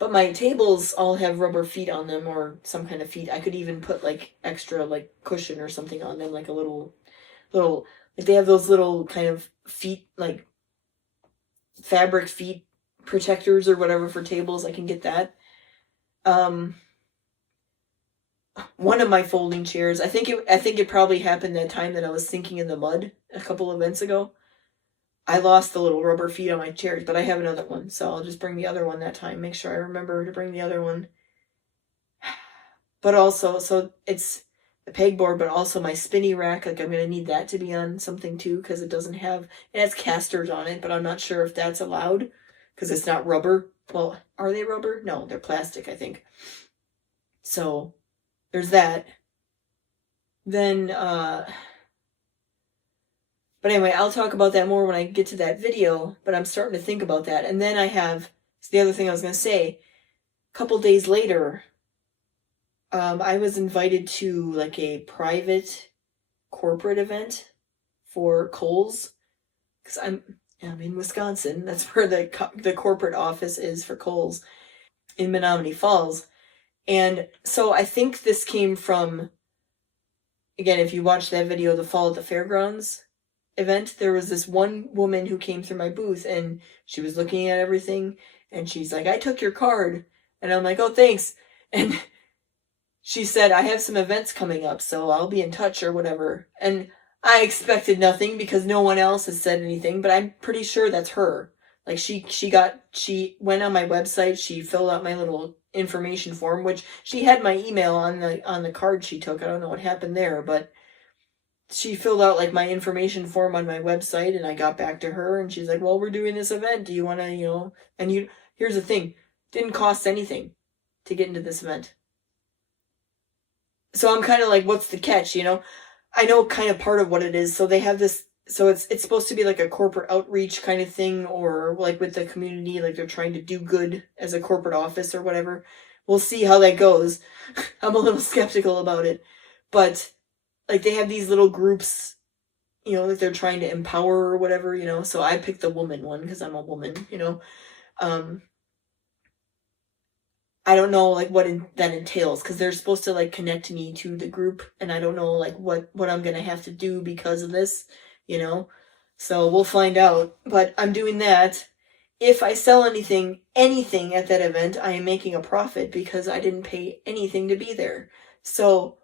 But my tables all have rubber feet on them, or some kind of feet. I could even put like extra like cushion or something on them, like a little like they have those little kind of feet, like fabric feet protectors or whatever for tables. I can get that. One of my folding chairs, I think it probably happened that time that I was sinking in the mud a couple events ago. I lost the little rubber feet on my chairs, but I have another one, so I'll just bring the other one that time. Make sure I remember to bring the other one. But also, so it's the pegboard, but also my spinny rack. Like, I'm going to need that to be on something too, because it has casters on it, but I'm not sure if that's allowed, because it's not rubber. Well, are they rubber? No, they're plastic, I think. So, there's that. Then, but anyway, I'll talk about that more when I get to that video, but I'm starting to think about that. And then it's the other thing I was going to say, a couple days later, I was invited to like a private corporate event for Kohl's, because I'm in Wisconsin. That's where the corporate office is for Kohl's, in Menominee Falls. And so I think this came from, again, if you watch that video, the Fall at the Fairgrounds event, there was this one woman who came through my booth, and she was looking at everything, and she's like, I took your card. And I'm like, oh, thanks. And she said, I have some events coming up, so I'll be in touch or whatever. And I expected nothing, because no one else has said anything, but I'm pretty sure that's her. Like, she went on my website, she filled out my little information form, which she had my email on the card she took. I don't know what happened there, but she filled out like my information form on my website, and I got back to her, and she's like, well, we're doing this event. Do you want to, and here's the thing, didn't cost anything to get into this event. So I'm kind of like, what's the catch, I know kind of part of what it is. So they have this, so it's supposed to be like a corporate outreach kind of thing, or like with the community, like they're trying to do good as a corporate office or whatever. We'll see how that goes. I'm a little skeptical about it, but like they have these little groups, that they're trying to empower or whatever, so I picked the woman one because I'm a woman, I don't know like what that entails, because they're supposed to like connect me to the group, and I don't know like what I'm gonna have to do because of this, so we'll find out. But I'm doing that. If I sell anything at that event, I am making a profit, because I didn't pay anything to be there. So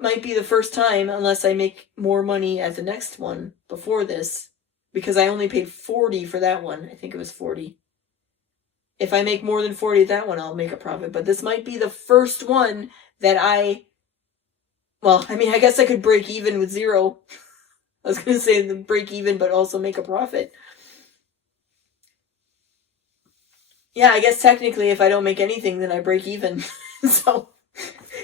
might be the first time, unless I make more money at the next one before this, because I only paid $40 for that one. I think it was $40. If I make more than $40 at that one, I'll make a profit. But this might be the first one that well, I mean, I guess I could break even with zero. I was going to say the break even, but also make a profit. Yeah, I guess technically if I don't make anything, then I break even. So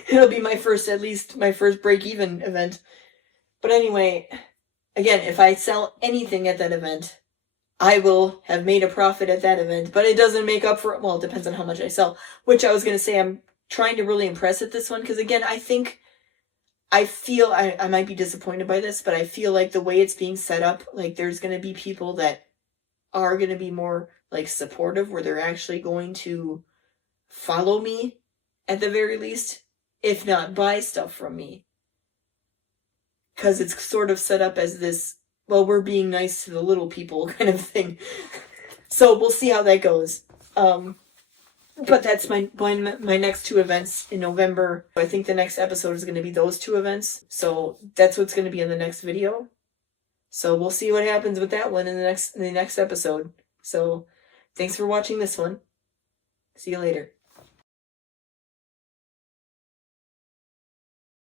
it'll be at least my first break even event. But anyway, again, if I sell anything at that event, I will have made a profit at that event, but it doesn't make up for, well, it depends on how much I sell, which I was going to say I'm trying to really impress at this one, because again, I feel, I might be disappointed by this, but I feel like the way it's being set up, like there's going to be people that are going to be more like supportive, where they're actually going to follow me at the very least, if not buy stuff from me. Because it's sort of set up as this, well, we're being nice to the little people kind of thing. So we'll see how that goes. But that's my next two events in November. I think the next episode is going to be those two events. So that's what's going to be in the next video. So we'll see what happens with that one in the next episode. So thanks for watching this one. See you later.